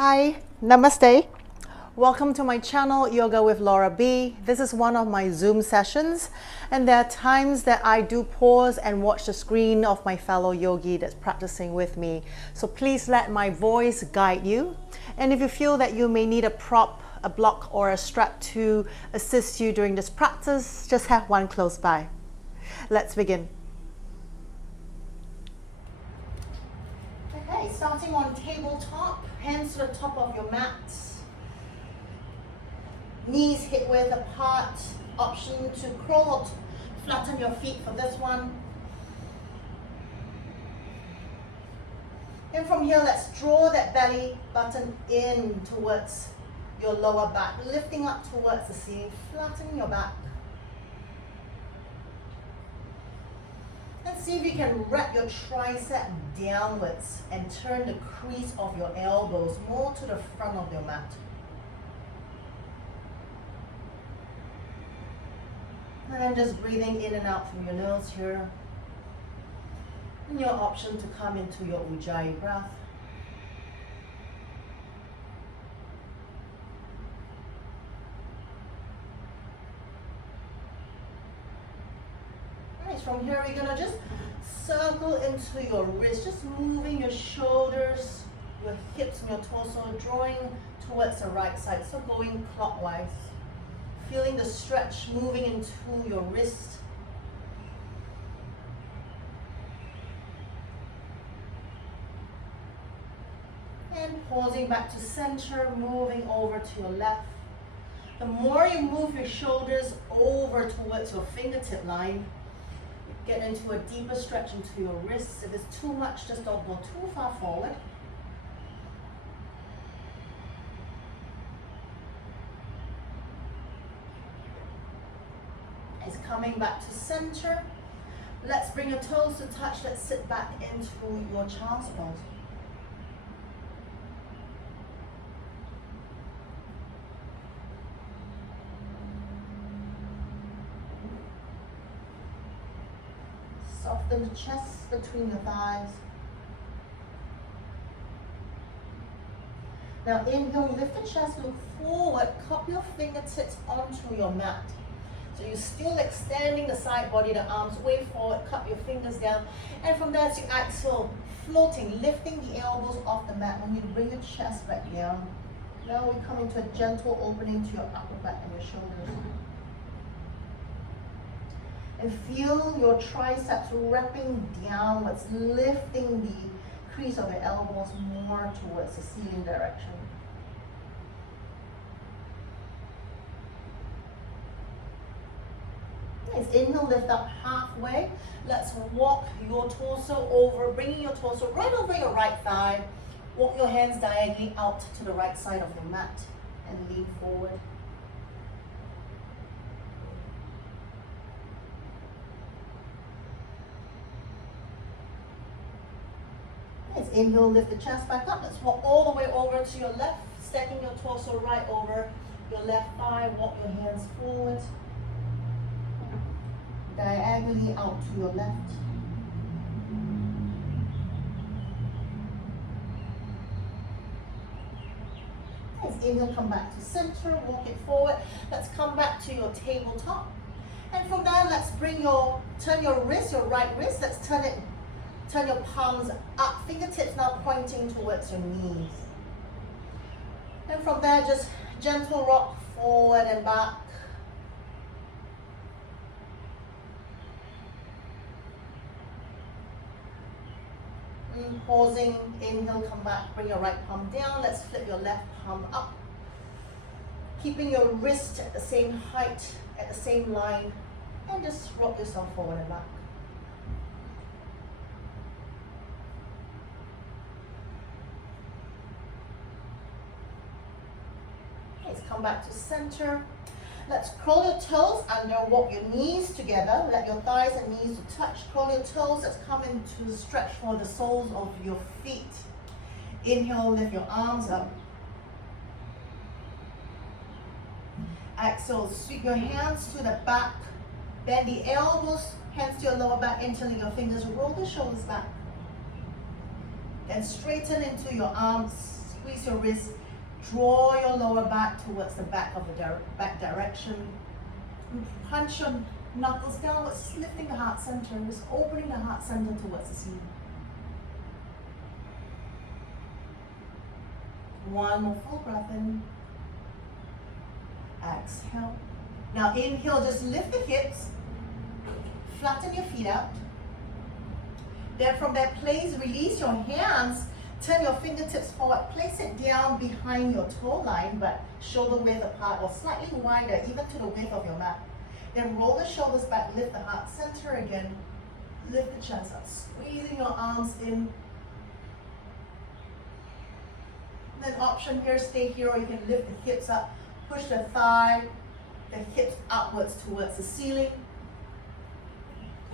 Hi, Namaste. Welcome to my channel, Yoga with Laura B. This is one of my Zoom sessions, and there are times that I do pause and watch the screen of my fellow yogi that's practicing with me. So please let my voice guide you. And if you feel that you may need a prop, a block, or a strap to assist you during this practice, just have one close by. Let's begin. Okay, starting on tabletop, hands to the top of your mat. Knees hip width apart. Option to crawl or flatten your feet for this one. And from here, let's draw that belly button in towards your lower back, lifting up towards the ceiling, flatten your back. And see if you can wrap your tricep downwards and turn the crease of your elbows more to the front of your mat. And then just breathing in and out from your nose here. And your option to come into your Ujjayi breath. Alright, from here we're gonna just circle into your wrist, just moving your shoulders, your hips and your torso, drawing towards the right side, so going clockwise. Feeling the stretch moving into your wrist. And pausing back to center, moving over to your left. The more you move your shoulders over towards your fingertip line, you get into a deeper stretch into your wrists. If it's too much, just don't go too far forward. Is coming back to center. Let's bring your toes to touch. Let's sit back into your child's pose. Soften the chest between your thighs. Now inhale, lift the chest, look forward, cup your fingertips onto your mat. So you're still extending the side body, the arms way forward, cup your fingers down. And from there, as you exhale, floating, lifting the elbows off the mat. When you bring your chest back down, now we come into a gentle opening to your upper back and your shoulders. And feel your triceps wrapping downwards, lifting the crease of your elbows more towards the ceiling direction. Nice. Inhale, lift up halfway. Let's walk your torso over, bringing your torso right over your right thigh. Walk your hands diagonally out to the right side of your mat and lean forward. Nice. Inhale, lift the chest back up. Let's walk all the way over to your left, stacking your torso right over your left thigh. Walk your hands forward. Diagonally out to your left. Nice. Inhale, come back to center, walk it forward. Let's come back to your tabletop. And from there, let's turn your wrist, your right wrist, let's turn your palms up, fingertips now pointing towards your knees. And from there, just gentle rock forward and back. Pausing, inhale, come back, bring your right palm down. Let's flip your left palm up. Keeping your wrist at the same height, at the same line, and just rock yourself forward and back. Let's come back to center. Let's curl your toes under, walk your knees together. Let your thighs and knees to touch. Curl your toes. Let's come into the stretch for the soles of your feet. Inhale, lift your arms up. Exhale, sweep your hands to the back. Bend the elbows, hands to your lower back, interlink your fingers, roll the shoulders back. Then straighten into your arms, squeeze your wrist, draw your lower back towards the back of the back direction. Punch your knuckles downwards, lifting the heart center, just opening the heart center towards the ceiling. One more full breath in. Exhale. Now inhale, just lift the hips, flatten your feet out. Then from that place, release your hands, turn your fingertips forward, place it down behind your toe line, but shoulder width apart or slightly wider, even to the width of your mat. Then roll the shoulders back, lift the heart center again, lift the chest up, squeezing your arms in. Then option here, stay here, or you can lift the hips up, push the thigh, the hips upwards towards the ceiling.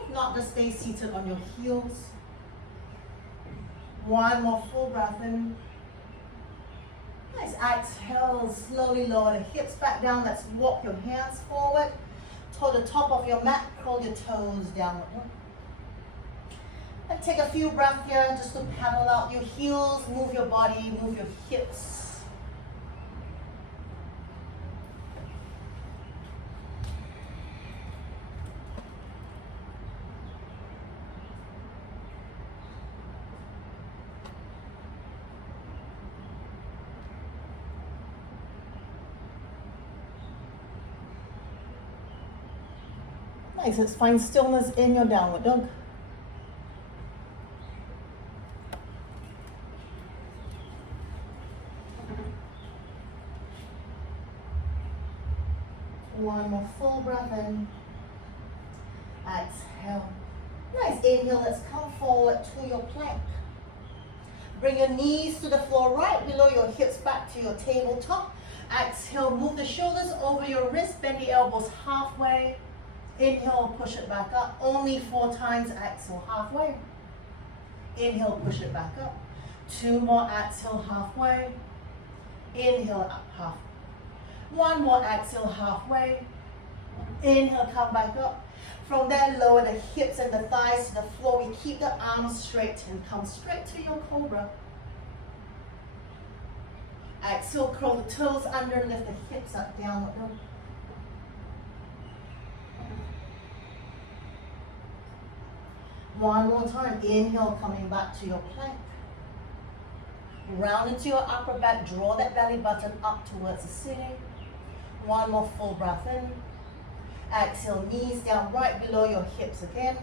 If not, just stay seated on your heels. One more full breath in. Nice, exhale, slowly lower the hips back down. Let's walk your hands forward. Toward the top of your mat, curl your toes downward. And take a few breaths here just to paddle out your heels, move your body, move your hips. Nice, let's find stillness in your downward dog. One more full breath in. Exhale. Nice, inhale, let's come forward to your plank. Bring your knees to the floor right below your hips back to your tabletop. Exhale, move the shoulders over your wrist, bend the elbows halfway. Inhale, push it back up. Only 4 times, exhale halfway. Inhale, push it back up. 2 more, exhale halfway. Inhale, up half. 1 more, exhale halfway. Inhale, come back up. From there, lower the hips and the thighs to the floor. We keep the arms straight and come straight to your cobra. Exhale, curl the toes under, lift the hips up, downward dog. One more time, inhale, coming back to your plank. Round into your upper back, draw that belly button up towards the ceiling. 1 more full breath in. Exhale, knees down right below your hips again.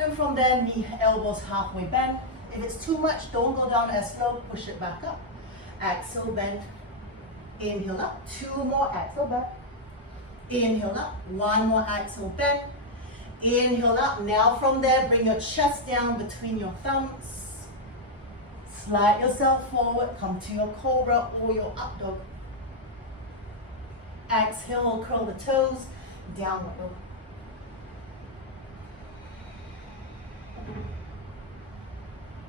And from there, knee, elbows halfway bend. If it's too much, don't go down as slow, push it back up. Exhale, bend. Inhale up, 2 more, exhale back. Inhale up, 1 more, exhale, bend. Inhale up. Now from there, bring your chest down between your thumbs. Slide yourself forward, come to your cobra or your up dog. Exhale, curl the toes, downward dog.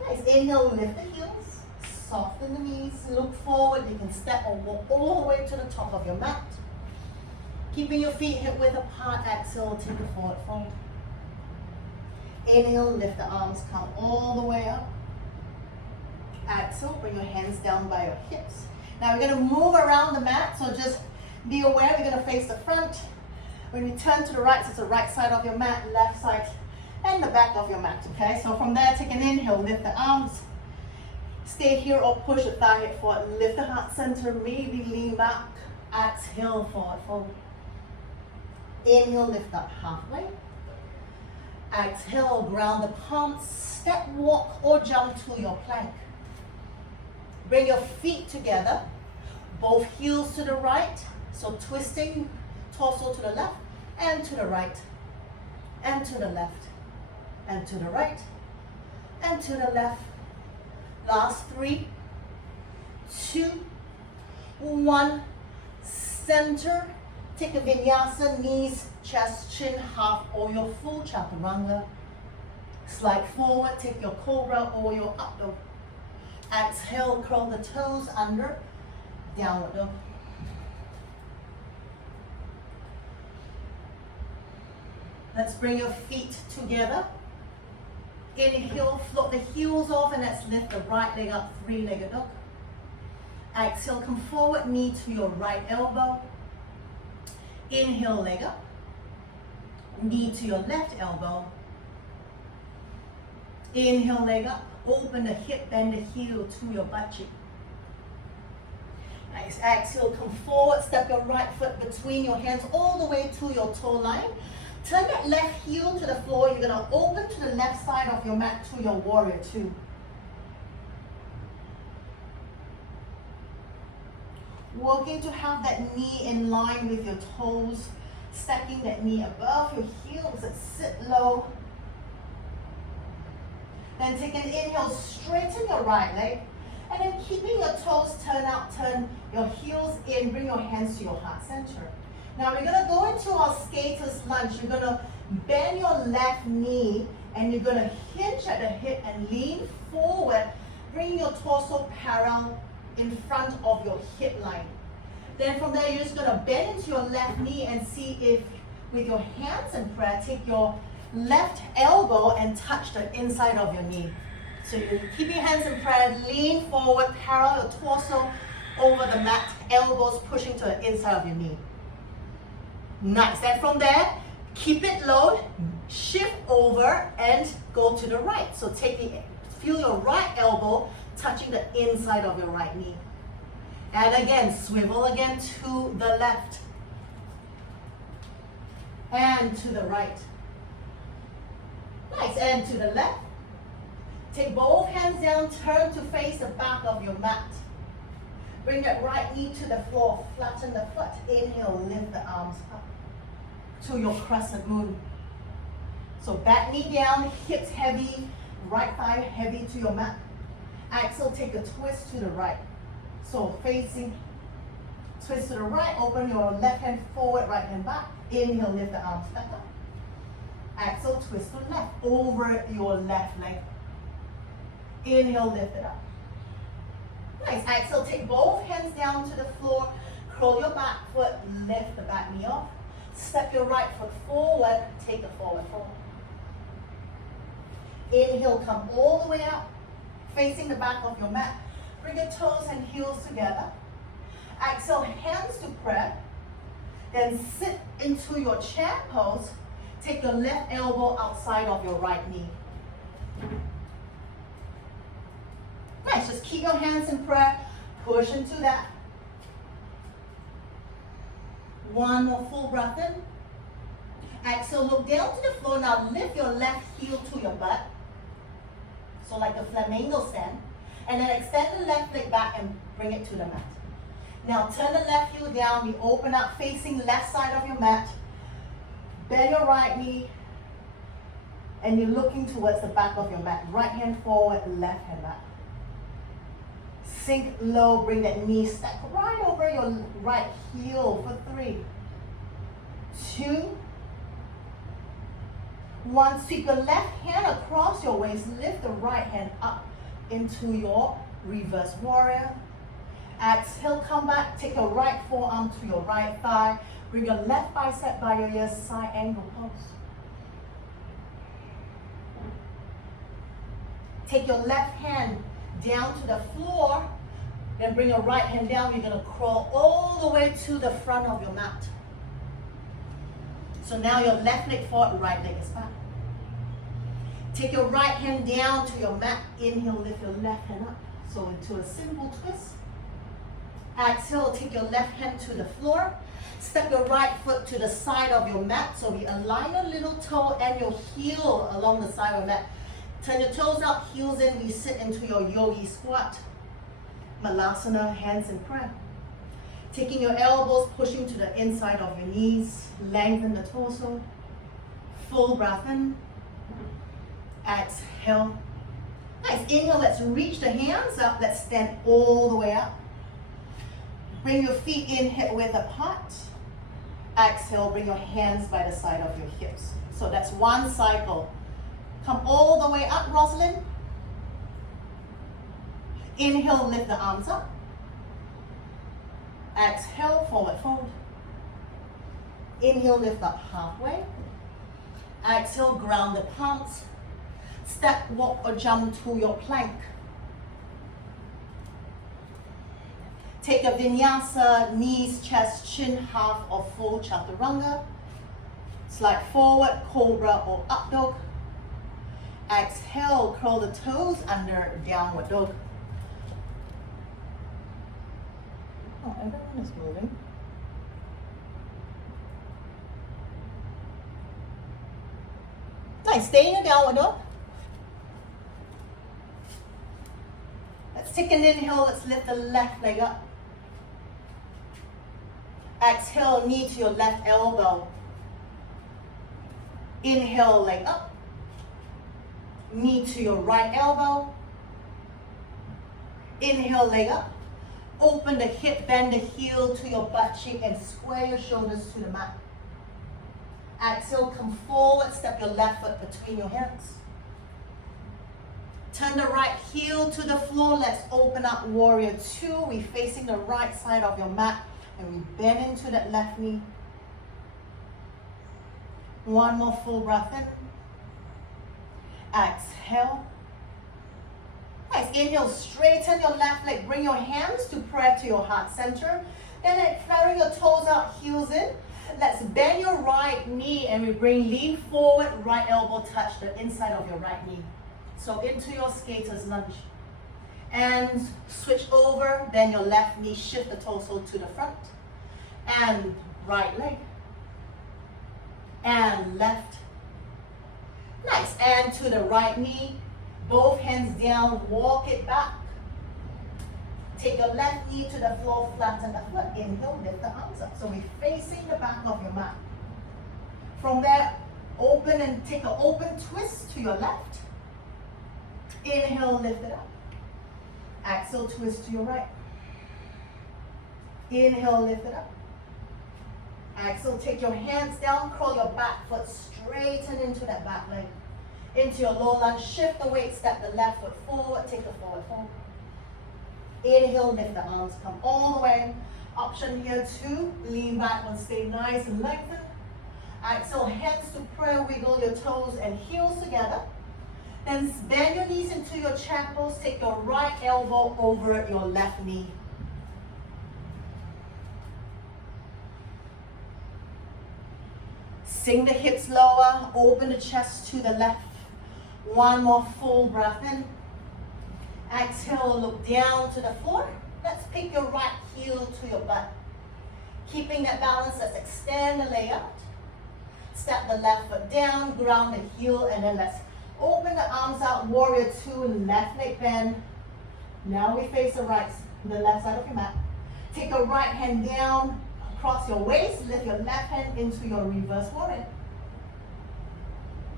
Nice, inhale, lift the heels, soften the knees, look forward. You can step or walk all the way to the top of your mat. Keeping your feet hip width apart, exhale, take a forward fold. Inhale, lift the arms, come all the way up. Exhale, bring your hands down by your hips. Now we're going to move around the mat, so just be aware we're going to face the front. When you turn to the right, so it's the right side of your mat, left side, and the back of your mat, okay? So from there, take an inhale, lift the arms. Stay here or push the thigh hip forward, lift the heart center, maybe lean back. Exhale, forward fold. Inhale, lift up halfway. Exhale, ground the palms, step, walk, or jump to your plank. Bring your feet together, both heels to the right, so twisting, torso to the left, and to the right, and to the left, and to the right, and to the left. Last 3, 2, 1, center. Take a vinyasa, knees, chest, chin, half, or your full chaturanga. Slide forward, take your cobra or your up dog. Exhale, curl the toes under, downward dog. Let's bring your feet together. Inhale, float the heels off, and let's lift the right leg up, 3-legged dog. Exhale, come forward, knee to your right elbow. Inhale, leg up. Knee to your left elbow. Inhale, leg up. Open the hip, bend the heel to your butt cheek. Nice. Exhale, come forward, step your right foot between your hands all the way to your toe line. Turn that left heel to the floor. You're going to open to the left side of your mat to your warrior two. Working to have that knee in line with your toes, stacking that knee above your heels and sit low. Then take an inhale, straighten your right leg, and then keeping your toes turned out, turn your heels in, bring your hands to your heart center. Now we're going to go into our skater's lunge. You're going to bend your left knee and you're going to hinge at the hip and lean forward, bring your torso parallel in front of your hip line. Then from there, you're just going to bend into your left knee and see if with your hands in prayer, take your left elbow and touch the inside of your knee. So you keep your hands in prayer, lean forward, parallel your torso over the mat, elbows pushing to the inside of your knee. Nice. Then from there, keep it low, shift over and go to the right. So feel your right elbow touching the inside of your right knee. And again, swivel again to the left and to the right. Nice. And to the left. Take both hands down, turn to face the back of your mat. Bring that right knee to the floor, flatten the foot. Inhale, lift the arms up to your crescent moon. So back knee down, hips heavy, right thigh heavy to your mat. Exhale, take a twist to the right. So facing, twist to the right, open your left hand forward, right hand back. Inhale, lift the arms back up. Exhale, twist to left, over your left leg. Inhale, lift it up. Nice. Exhale, take both hands down to the floor. Curl your back foot, lift the back knee off. Step your right foot forward, take a forward fold. Inhale, come all the way up, facing the back of your mat. Bring your toes and heels together. Exhale, hands to prayer. Then sit into your chair pose. Take your left elbow outside of your right knee. Nice, just keep your hands in prayer. Push into that. One more full breath in. Exhale, look down to the floor. Now lift your left heel to your butt. So like a flamingo stand. And then extend the left leg back and bring it to the mat. Now turn the left heel down. We open up facing left side of your mat. Bend your right knee. And you're looking towards the back of your mat. Right hand forward, left hand back. Sink low, bring that knee stack right over your right heel for 3, 2, 1. Sweep the left hand across your waist, lift the right hand up into your reverse warrior. Exhale, come back, take your right forearm to your right thigh, bring your left bicep by your ear, side angle pose. Take your left hand down to the floor, then bring your right hand down. You're going to crawl all the way to the front of your mat. So now your left leg forward, right leg is back. Take your right hand down to your mat. Inhale, lift your left hand up. So into a simple twist. Exhale, take your left hand to the floor. Step your right foot to the side of your mat. So we align your little toe and your heel along the side of the mat. Turn your toes out, heels in. We sit into your yogi squat. Malasana, hands in prayer. Taking your elbows, pushing to the inside of your knees. Lengthen the torso. Full breath in. Exhale. Nice. Inhale, let's reach the hands up. Let's stand all the way up. Bring your feet in, hip width apart. Exhale, bring your hands by the side of your hips. So that's one cycle. Come all the way up, Rosalind. Inhale, lift the arms up. Exhale, forward fold. Inhale, lift up halfway. Exhale, ground the palms. Step, walk or jump to your plank. Take a vinyasa, knees, chest, chin, half or full chaturanga. Slide forward, cobra or up dog. Exhale, curl the toes under downward dog. Oh, everyone is moving. Nice, stay in your downward dog. Let's take an inhale, let's lift the left leg up. Exhale, knee to your left elbow. Inhale, leg up. Knee to your right elbow. Inhale, leg up. Open the hip, bend the heel to your butt cheek and square your shoulders to the mat. Exhale, come forward, step your left foot between your hands. Turn the right heel to the floor. Let's open up warrior two. We're facing the right side of your mat and we bend into that left knee. One more full breath in. Exhale. Nice. Inhale, straighten your left leg. Bring your hands to prayer to your heart center. Then carry your toes out, heels in. Let's bend your right knee and we lean forward, right elbow touch the inside of your right knee. So into your skater's lunge. And switch over, bend your left knee, shift the torso to the front. And right leg. And left. Nice. And to the right knee. Both hands down, walk it back. Take your left knee to the floor, flatten the foot. Inhale, lift the arms up. So we're facing the back of your mat. From there, open and take an open twist to your left. Inhale, lift it up. Exhale, twist to your right. Inhale, lift it up. Exhale, take your hands down, curl your back foot, straighten into that back leg. Into your low lunge, shift the weight, step the left foot forward, take the forward fold. Inhale, lift the arms, come all the way. Option here to lean back and stay nice and lengthened. Exhale, hands to prayer, wiggle your toes and heels together. Then bend your knees into your chair pose, take your right elbow over your left knee. Sink the hips lower, open the chest to the left. One more full breath in. Exhale, look down to the floor. Let's pick your right heel to your butt. Keeping that balance, let's extend the leg out. Step the left foot down, ground the heel, and then let's open the arms out, warrior two, left leg bend. Now we face the left side of your mat. Take your right hand down, across your waist, lift your left hand into your reverse warrior.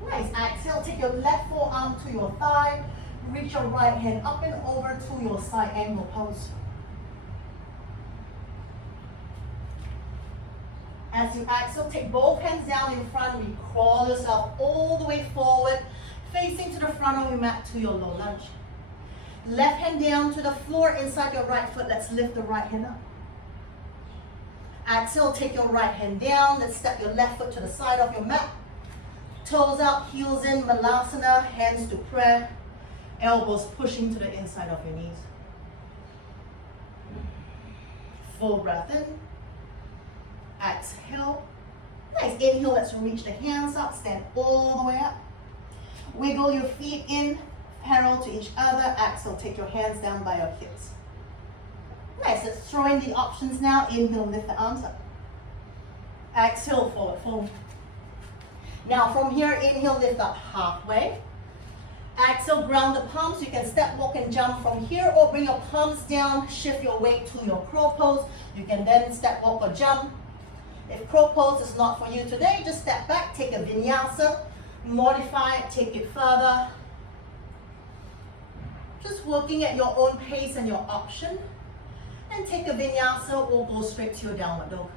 Nice, exhale, take your left forearm to your thigh, reach your right hand up and over to your side angle pose. As you exhale, take both hands down in front, we crawl yourself all the way forward, facing to the front of your mat to your low lunge. Left hand down to the floor inside your right foot, let's lift the right hand up. Exhale, take your right hand down, let's step your left foot to the side of your mat. Toes out, heels in, Malasana, hands to prayer, elbows pushing to the inside of your knees. Full breath in. Exhale. Nice. Inhale, let's reach the hands up, stand all the way up. Wiggle your feet in, parallel to each other. Exhale, take your hands down by your hips. Nice, let's throw in the options now. Inhale, lift the arms up. Exhale, forward fold. Now from here, inhale, lift up halfway. Exhale, ground the palms. You can step, walk, and jump from here, or bring your palms down, shift your weight to your crow pose. You can then step, walk, or jump. If crow pose is not for you today, just step back, take a vinyasa, modify it, take it further. Just working at your own pace and your option. And take a vinyasa or go straight to your downward dog.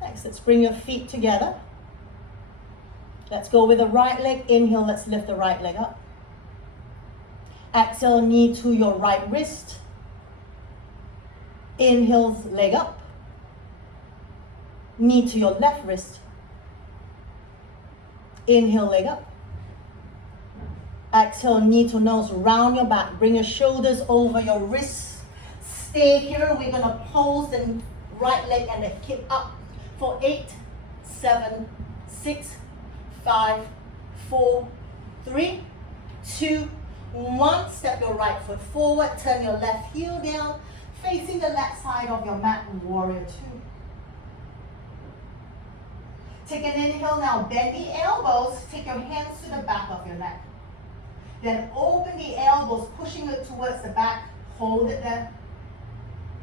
Next, let's bring your feet together. Let's go with the right leg. Inhale, let's lift the right leg up. Exhale, knee to your right wrist. Inhale, leg up. Knee to your left wrist. Inhale, leg up. Exhale, knee to nose, round your back. Bring your shoulders over your wrists. Stay here. We're going to pulse the right leg and the hip up for 8, 7, 6, 5, 4, 3, 2, 1. Step your right foot forward. Turn your left heel down. Facing the left side of your mat, warrior 2. Take an inhale now. Bend the elbows. Take your hands to the back of your neck. Then open the elbows, pushing it towards the back. Hold it there.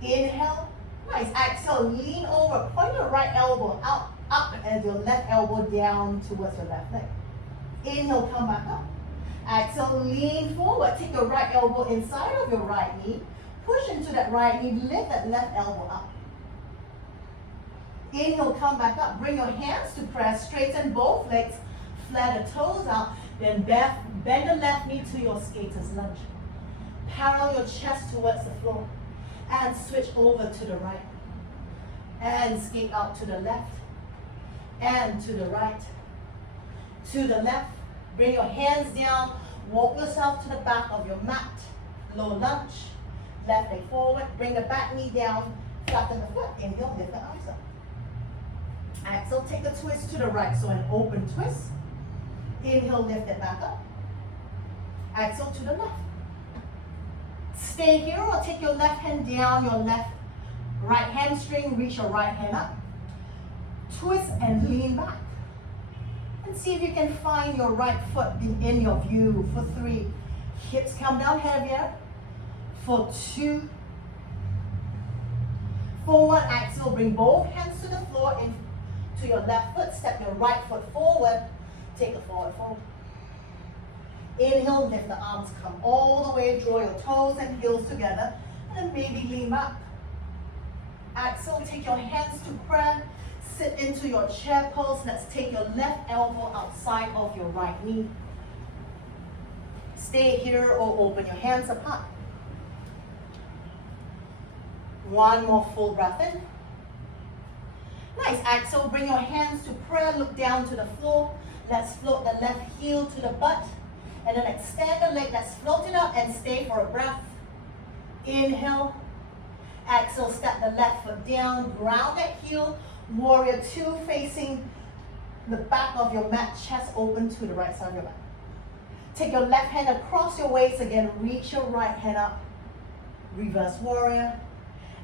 Inhale. Nice. Exhale. Lean over. Point your right elbow out, up, and your left elbow down towards your left leg. Inhale. Come back up. Exhale. Lean forward. Take your right elbow inside of your right knee. Push into that right knee. Lift that left elbow up. Inhale. Come back up. Bring your hands to press. Straighten both legs. Flat the toes out. Then bend the left knee to your skater's lunge. Parallel your chest towards the floor. And switch over to the right. And skate out to the left. And to the right. To the left. Bring your hands down. Walk yourself to the back of your mat. Low lunge. Left leg forward. Bring the back knee down. Flatten the foot. Inhale, lift the arms up. Exhale, take a twist to the right. So an open twist. Inhale, lift it back up. Exhale to the left. Stay here or take your left hand down, your left right hamstring, reach your right hand up. Twist and lean back. And see if you can find your right foot in your view for 3. Hips come down heavier. For 2. For 1, exhale, bring both hands to the floor into your left foot. Step your right foot forward. Take a forward fold. Inhale, lift the arms, come all the way, draw your toes and heels together, and then maybe lean back. Exhale, take your hands to prayer, sit into your chair pose. Let's take your left elbow outside of your right knee. Stay here or open your hands apart. 1 more full breath in. Nice. Exhale, bring your hands to prayer, look down to the floor. Let's float the left heel to the butt. And then extend the leg. Let's float it up and stay for a breath. Inhale. Exhale, step the left foot down. Ground that heel. Warrior 2 facing the back of your mat. Chest open to the right side of your mat. Take your left hand across your waist again. Reach your right hand up. Reverse warrior.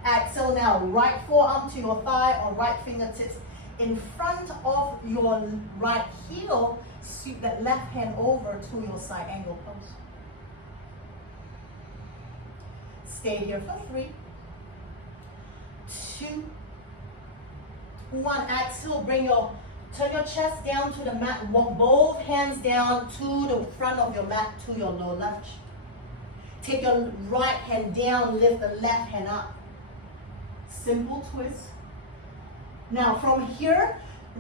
Exhale now. Right forearm to your thigh or right fingertips in front of your right heel. Sweep that left hand over to your side angle pose. Stay here for 3, 2, 1. Exhale, turn your chest down to the mat. Walk both hands down to the front of your mat to your low lunge. Take your right hand down, lift the left hand up. Simple twist. Now from here,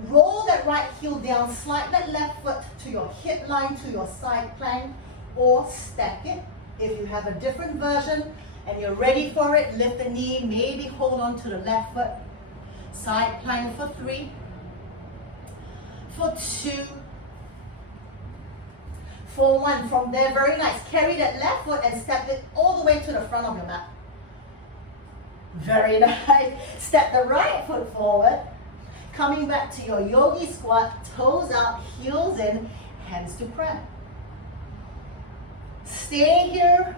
roll that right heel down, slide that left foot to your hip line, to your side plank, or stack it. If you have a different version and you're ready for it, lift the knee, maybe hold on to the left foot. Side plank for 3, for 2, for 1. From there, very nice. Carry that left foot and step it all the way to the front of your mat. Very nice. Step the right foot forward. Coming back to your yogi squat, toes out, heels in, hands to prayer. Stay here,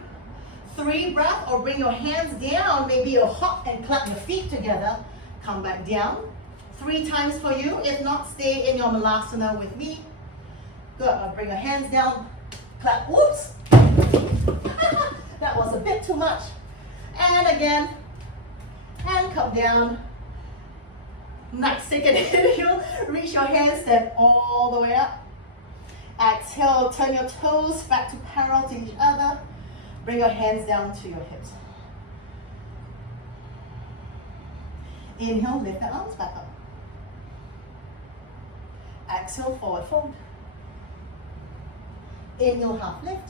3 breaths, or bring your hands down. Maybe you hop and clap your feet together. Come back down. 3 times for you. If not, stay in your malasana with me. Good. Bring your hands down. Clap. Whoops. That was a bit too much. And again. And come down. Nice. Take an inhale. Reach your hands, stand all the way up. Exhale. Turn your toes back to parallel to each other. Bring your hands down to your hips. Inhale, lift the arms back up. Exhale, forward fold. Inhale, half lift.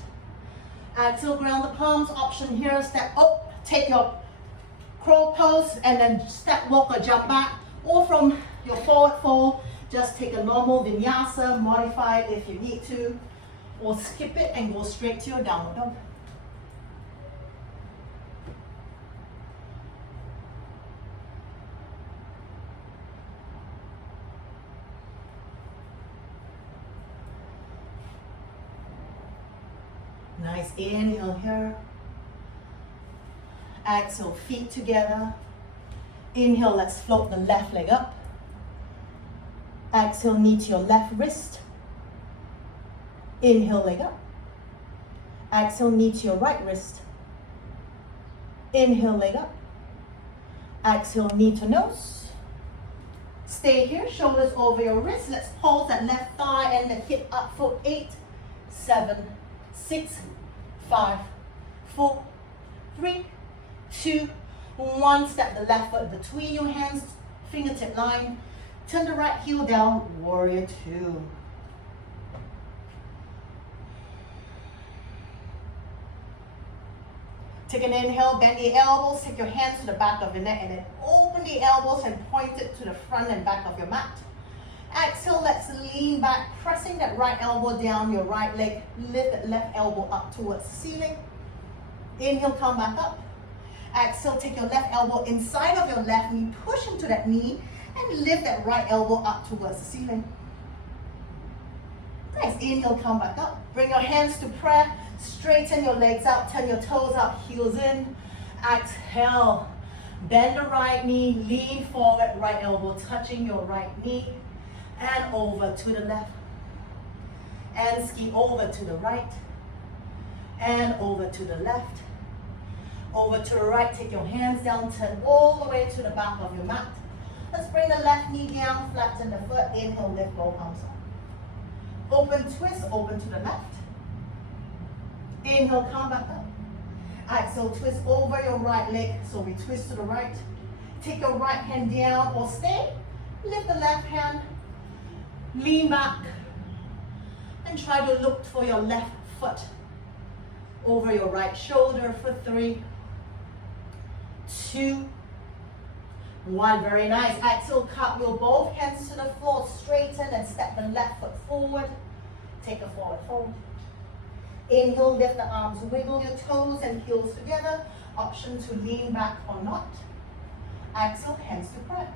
Exhale, ground the palms. Option here, step up. Take your crow pose and then step, walk or jump back, or from your forward fold, just take a normal vinyasa, modify it if you need to, or skip it and go straight to your downward dog. Nice inhale here. Exhale, feet together. Inhale, let's float the left leg up. Exhale, knee to your left wrist. Inhale, leg up. Exhale, knee to your right wrist. Inhale, leg up. Exhale, knee to nose. Stay here, shoulders over your wrist. Let's pulse that left thigh and the hip up for 8, 7, 6, 5, 4, 3, 2, 1. Step the left foot between your hands, fingertip line. Turn the right heel down, warrior 2. Take an inhale, bend the elbows, take your hands to the back of your neck and then open the elbows and point it to the front and back of your mat. Exhale, let's lean back, pressing that right elbow down your right leg. Lift that left elbow up towards the ceiling. Inhale, come back up. Exhale, take your left elbow inside of your left knee, push into that knee, and lift that right elbow up towards the ceiling. Nice, inhale, come back up. Bring your hands to prayer, straighten your legs out, turn your toes out, heels in. Exhale, bend the right knee, lean forward, right elbow touching your right knee. And over to the left, and ski over to the right, and over to the left, over to the right. Take your hands down, turn all the way to the back of your mat. Let's bring the left knee down, flatten the foot. Inhale, lift both arms up. Open twist, open to the left. Inhale, come back up. Exhale, twist over your right leg, so we twist to the right. Take your right hand down or stay. Lift the left hand. Lean back and try to look for your left foot over your right shoulder for 3, 2, 1. Very nice. Exhale, cartwheel both hands to the floor, straighten and step the left foot forward. Take a forward fold. Inhale, lift the arms, wiggle your toes and heels together. Option to lean back or not. Exhale, hands to prayer.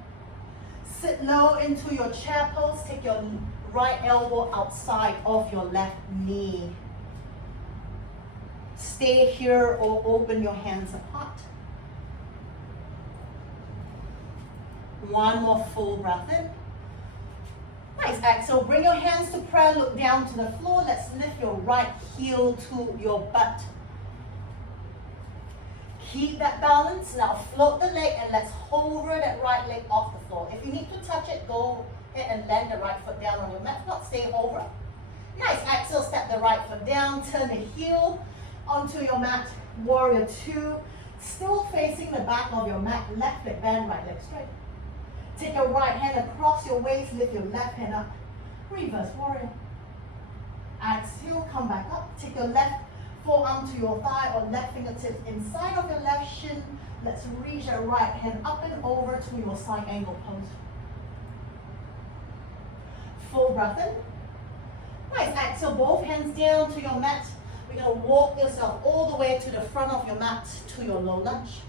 Sit low into your chair pose. Take your right elbow outside of your left knee. Stay here or open your hands apart. One more full breath in. Nice. Exhale, bring your hands to prayer. Look down to the floor. Let's lift your right heel to your butt. Keep that balance. Now float the leg and let's hover that right leg off the floor. If you need to touch it, go ahead and land the right foot down on your mat. Not stay over. Nice. Exhale, step the right foot down. Turn the heel onto your mat. Warrior 2. Still facing the back of your mat. Left leg bend, right leg straight. Take your right hand across your waist. Lift your left hand up. Reverse warrior. Exhale, come back up. Take your left forearm to your thigh or left fingertips inside of your left shin. Let's reach your right hand up and over to your side angle pose. Full breath in. Nice. Exhale, both hands down to your mat. We're going to walk yourself all the way to the front of your mat to your low lunge.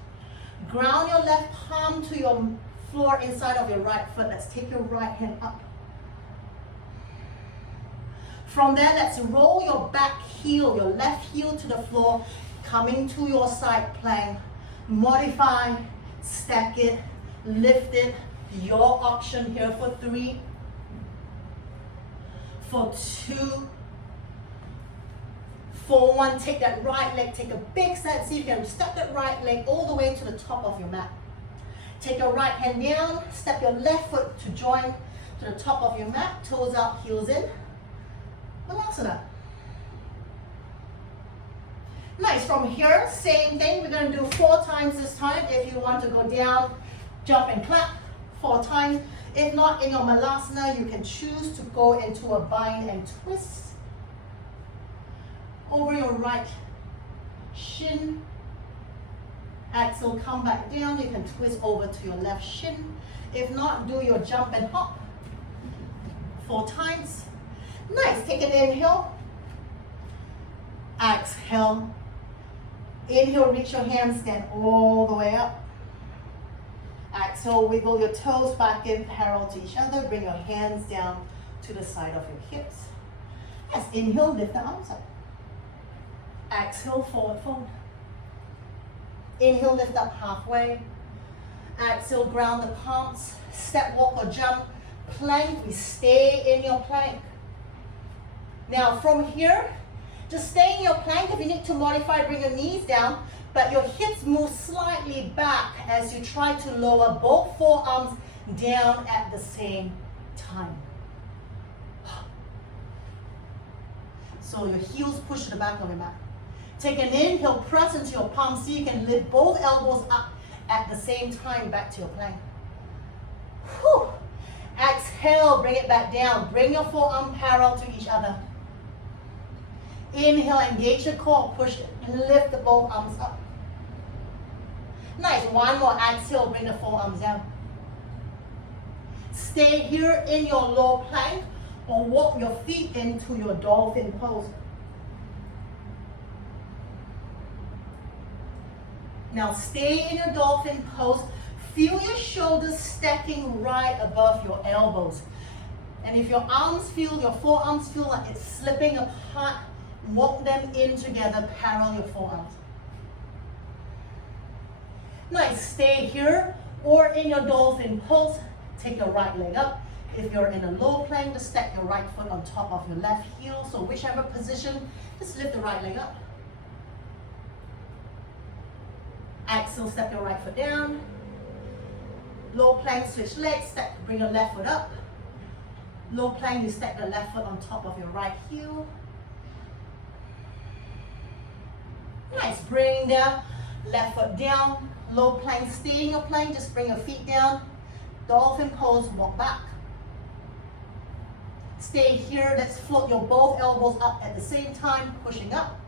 Ground your left palm to your floor inside of your right foot. Let's take your right hand up. From there, let's roll your back heel, your left heel to the floor, coming to your side plank. Modify, stack it, lift it. Your option here for 3, for 2, for 1. Take that right leg, take a big step. See if you can step that right leg all the way to the top of your mat. Take your right hand down, step your left foot to join to the top of your mat, toes out, heels in. Balasana. Nice. From here, same thing. We're going to do 4 times this time. If you want to go down, jump and clap 4 times. If not, in your Malasana, you can choose to go into a bind and twist over your right shin. Exhale, come back down. You can twist over to your left shin. If not, do your jump and hop 4 times. Nice. Take an inhale. Exhale. Inhale, reach your hands, stand all the way up. Exhale, wiggle your toes back in parallel to each other. Bring your hands down to the side of your hips. Yes, inhale, lift the arms up. Exhale, forward fold. Inhale, lift up halfway. Exhale, ground the palms. Step, walk or jump. Plank, we stay in your plank. Now from here, just stay in your plank. If you need to modify, bring your knees down, but your hips move slightly back as you try to lower both forearms down at the same time. So your heels push to the back of your mat. Take an inhale, press into your palms so you can lift both elbows up at the same time back to your plank. Whew. Exhale, bring it back down. Bring your forearm parallel to each other. Inhale, engage your core, push, lift the both arms up. Nice, one more. Exhale, bring the forearms down. Stay here in your low plank or walk your feet into your dolphin pose. Now stay in your dolphin pose. Feel your shoulders stacking right above your elbows. And if your forearms feel like it's slipping apart, walk them in together, parallel your forearms. Nice, stay here or in your dolphin pose. Take your right leg up. If you're in a low plank, just stack your right foot on top of your left heel. So whichever position, just lift the right leg up. Exhale, step your right foot down. Low plank, switch legs, bring your left foot up. Low plank, you step the left foot on top of your right heel. Nice, bring the left foot down. Low plank, stay in your plank, just bring your feet down. Dolphin pose, walk back. Stay here, let's float your both elbows up at the same time, pushing up.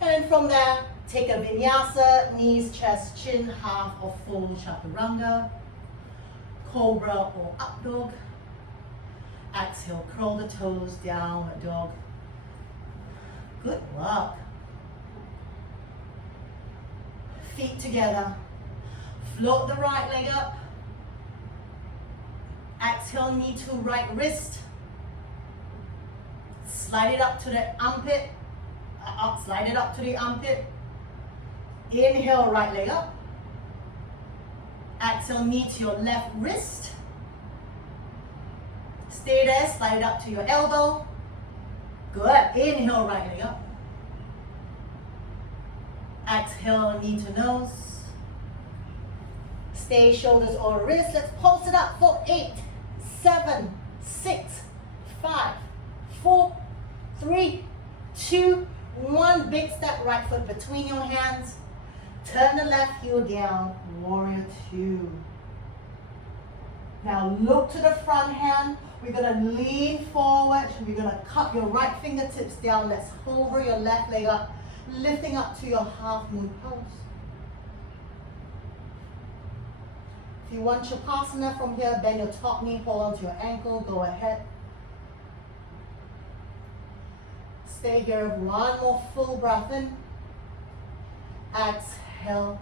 And from there, take a vinyasa, knees, chest, chin, half or full chaturanga, cobra or up dog. Exhale, curl the toes, downward dog. Good work. Feet together. Float the right leg up. Exhale, knee to right wrist. Slide it up to the armpit. Slide it up to the armpit. Inhale, right leg up. Exhale, knee to your left wrist. Stay there, slide it up to your elbow. Good. Inhale, right leg up. Exhale, knee to nose. Stay shoulders or wrist. Let's pulse it up for 8, 7, 6, 5, 4, 3, 2, 1. Big step, right foot between your hands. Turn the left heel down, warrior 2. Now look to the front hand. We're going to lean forward. We're going to cup your right fingertips down. Let's hover your left leg up, lifting up to your half moon pose. If you want Shavasana from here, bend your top knee, hold onto your ankle, go ahead. Stay here, one more full breath in. Exhale.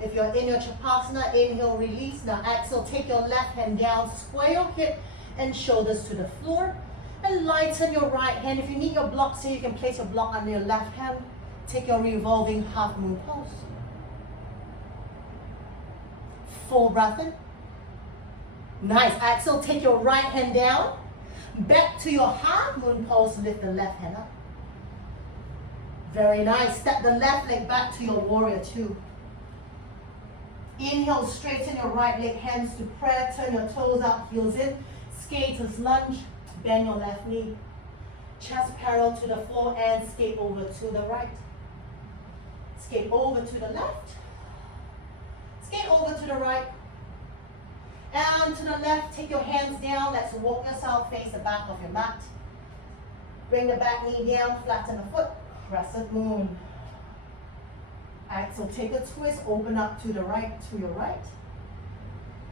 If you're in your Shavasana, inhale, release. Now exhale, take your left hand down, square your hip and shoulders to the floor. And lighten your right hand. If you need your block, so you can place your block on your left hand. Take your revolving half moon pose. Full breath in. Nice. Exhale, take your right hand down. Back to your half moon pose, lift the left hand up. Very nice. Step the left leg back to your warrior 2. Inhale, straighten your right leg, hands to prayer, turn your toes out, heels in. Skaters lunge, bend your left knee. Chest parallel to the floor and skate over to the right. Skate over to the left. Skate over to the right. And to the left, take your hands down. Let's walk yourself, face the back of your mat. Bring the back knee down, flatten the foot. Crescent moon. Exhale, take a twist, open up to the right, to your right.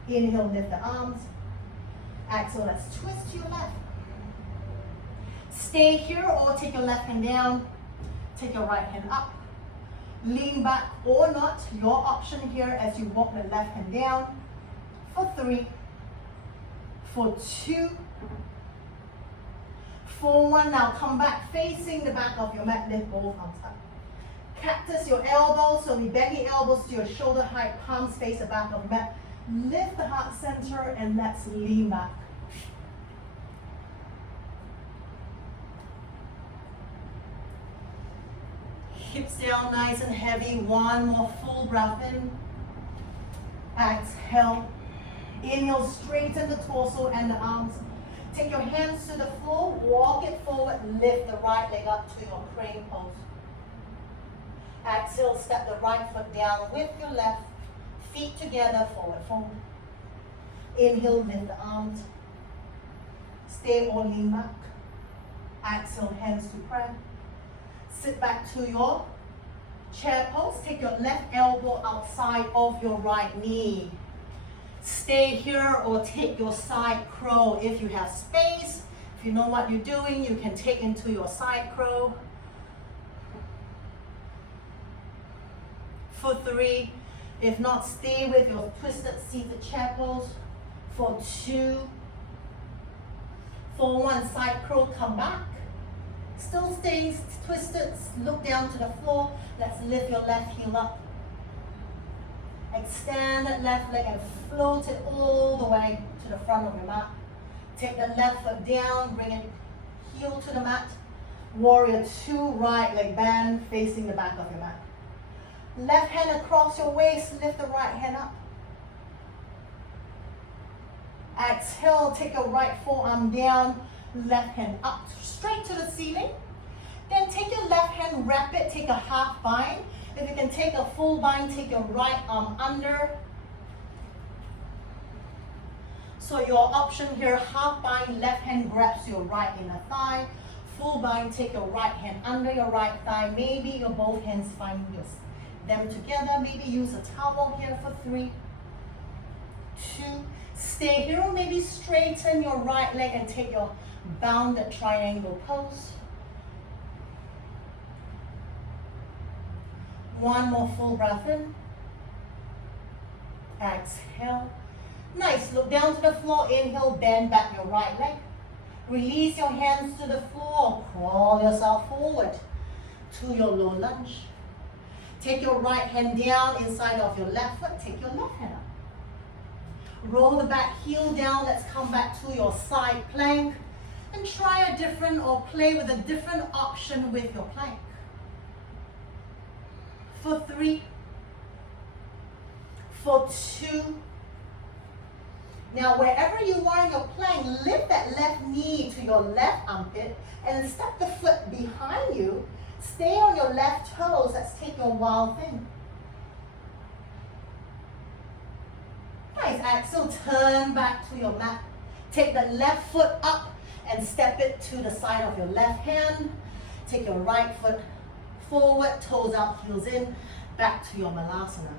Inhale, lift the arms. Exhale, let's twist to your left. Stay here or take your left hand down. Take your right hand up. Lean back or not, your option here as you walk the left hand down. For 3, for 2, for 1. Now come back facing the back of your mat, lift both arms up. Cactus your elbows, so we bend the elbows to your shoulder height, palms face the back of the mat. Lift the heart center and let's lean back. Hips down nice and heavy. One more full breath in. Exhale. Inhale, straighten the torso and the arms. Take your hands to the floor, walk it forward, lift the right leg up to your crane pose. Exhale, step the right foot down with your left, feet together, forward fold. Inhale, lift the arms. Stay or lean back. Exhale, hands to prayer. Sit back to your chair pose. Take your left elbow outside of your right knee. Stay here or take your side crow if you have space. If you know what you're doing, you can take into your side crow. For 3, if not, stay with your twisted seated chair pose. For 2, for 1, side crow, come back. Still staying twisted, look down to the floor. Let's lift your left heel up. Extend that left leg and float it all the way to the front of your mat. Take the left foot down, bring it heel to the mat. Warrior 2, right leg bend, facing the back of your mat. Left hand across your waist, lift the right hand up. Exhale, take your right forearm down, left hand up, straight to the ceiling. Then take your left hand, wrap it, take a half bind. If you can take a full bind, take your right arm under. So your option here, half bind, left hand grabs your right inner thigh. Full bind, take your right hand under your right thigh. Maybe your both hands find them together. Maybe use a towel here for 3, 2. Stay here or maybe straighten your right leg and take your bounded triangle pose. 1 more full breath in. Exhale. Nice. Look down to the floor. Inhale, bend back your right leg. Release your hands to the floor. Crawl yourself forward to your low lunge. Take your right hand down inside of your left foot. Take your left hand up. Roll the back heel down. Let's come back to your side plank. And try a different or play with a different option with your plank. For 3, for 2. Now wherever you are in your plank, lift that left knee to your left armpit and step the foot behind you. Stay on your left toes. Let's take your wild thing. Nice. Exhale, turn back to your mat. Take the left foot up and step it to the side of your left hand. Take your right foot forward, toes out, heels in, back to your malasana.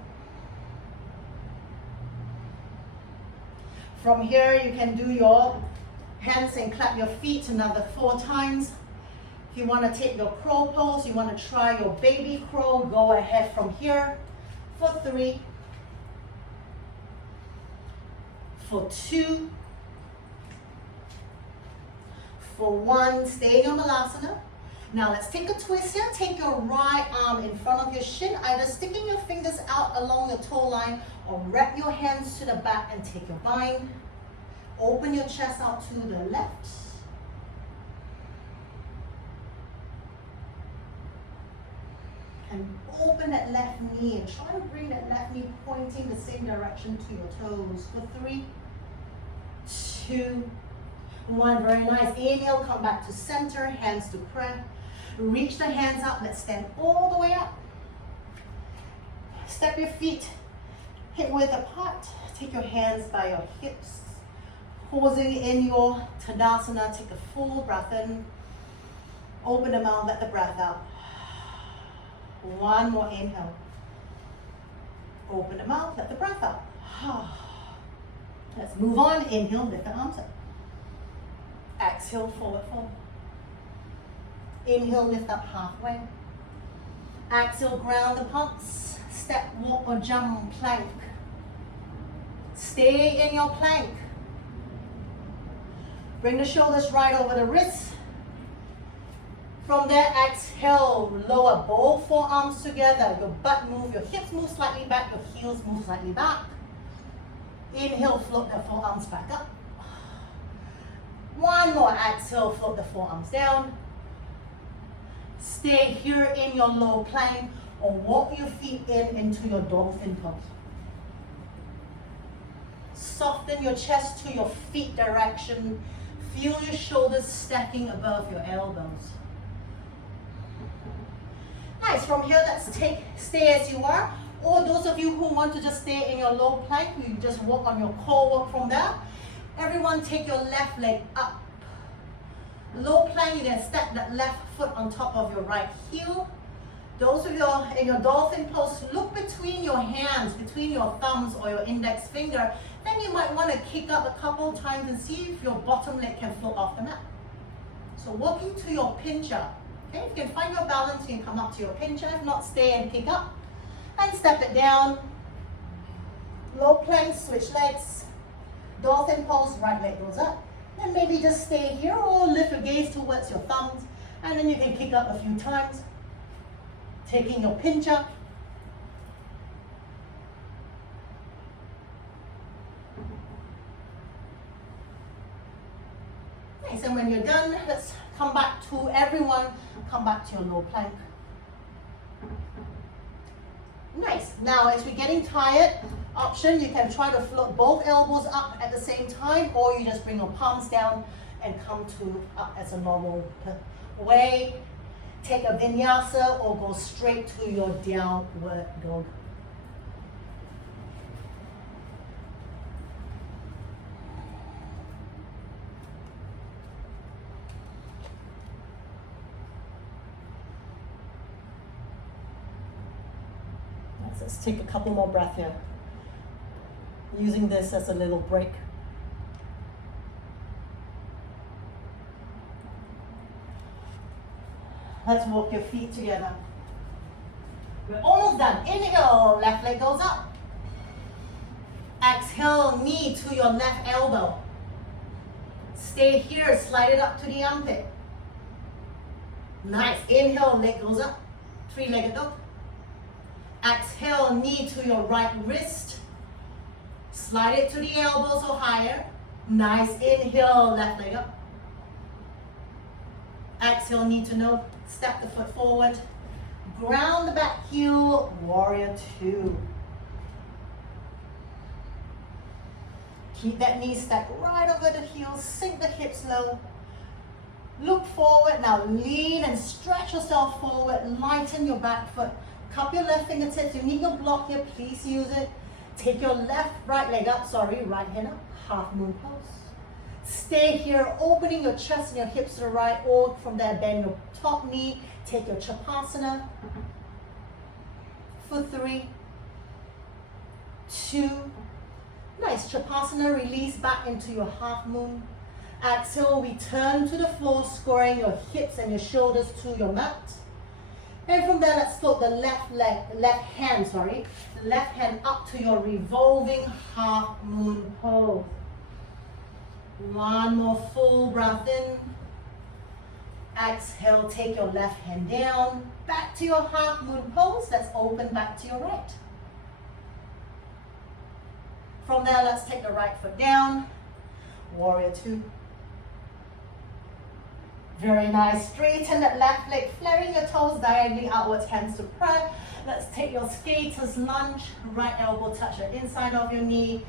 From here, you can do your hands and clap your feet another 4 times. If you want to take your crow pose, you want to try your baby crow, go ahead from here. For 3, for 2, for 1, stay in your malasana. Now let's take a twist here. Take your right arm in front of your shin, either sticking your fingers out along your toe line or wrap your hands to the back and take your bind. Open your chest out to the left. And open that left knee and try to bring that left knee pointing the same direction to your toes. For 3, 2, 1. Very nice. Inhale, come back to center, hands to prayer. Reach the hands up. Let's stand all the way up. Step your feet hip width apart. Take your hands by your hips. Pausing in your Tadasana. Take a full breath in. Open the mouth, let the breath out. 1 more inhale. Open the mouth, let the breath out. Let's move on. Inhale, lift the arms up. Exhale, forward fold. Inhale, lift up halfway. Exhale, ground the palms. Step, walk or jump, plank. Stay in your plank. Bring the shoulders right over the wrists. From there, exhale, lower both forearms together. Your butt move, your hips move slightly back, your heels move slightly back. Inhale, float the forearms back up. One more, exhale, float the forearms down. Stay here in your low plank or walk your feet into your dolphin pose. Soften your chest to your feet direction. Feel your shoulders stacking above your elbows. Nice, from here let's stay as you are. Or those of you who want to just stay in your low plank, you just walk on your core work from there. Everyone take your left leg up. Low plank, you can step that left foot on top of your right heel. Those of you in your dolphin pose, look between your hands, between your thumbs or your index finger. Then you might want to kick up a couple times and see if your bottom leg can float off the mat. So working to your pincher. Okay, if you can find your balance, you can come up to your pincher. If not, stay and kick up. And step it down. Low plank, switch legs. Dolphin pose, right leg goes up. And maybe just stay here or lift your gaze towards your thumbs. And then you can kick up a few times. Taking your pincher. Nice, and when you're done, let's come back to everyone. Come back to your low plank. Nice. Now, as we're getting tired, option, you can try to float both elbows up at the same time, or you just bring your palms down and come to up as a normal way. Take a vinyasa or go straight to your downward dog. Let's take a couple more breaths here. Using this as a little break. Let's walk your feet together. We're almost done. Inhale, left leg goes up. Exhale, knee to your left elbow. Stay here, slide it up to the armpit. Nice. Inhale, leg goes up. Three-legged dog. Exhale, knee to your right wrist. Slide it to the elbows or higher. Nice. Inhale, left leg up. Exhale, knee to nose. Step the foot forward. Ground the back heel. Warrior two. Keep that knee stacked right over the heels. Sink the hips low. Look forward. Now lean and stretch yourself forward. Lighten your back foot. Cup your left fingertips. You need your block here. Please use it. Take your right hand up. Half moon pose. Stay here, opening your chest and your hips to the right, or from there, bend your top knee. Take your Chapasana. For 3, 2. Nice. Chapasana, release back into your half moon. Exhale, we turn to the floor, squaring your hips and your shoulders to your mat. And from there, let's float the left hand up to your revolving half moon pose. One more full breath in. Exhale, take your left hand down. Back to your half moon pose. Let's open back to your right. From there, let's take the right foot down. Warrior two. Very nice. Straighten that left leg, flaring your toes diagonally outwards, hands to prayer. Let's take your skater's lunge. Right elbow touch the inside of your knee.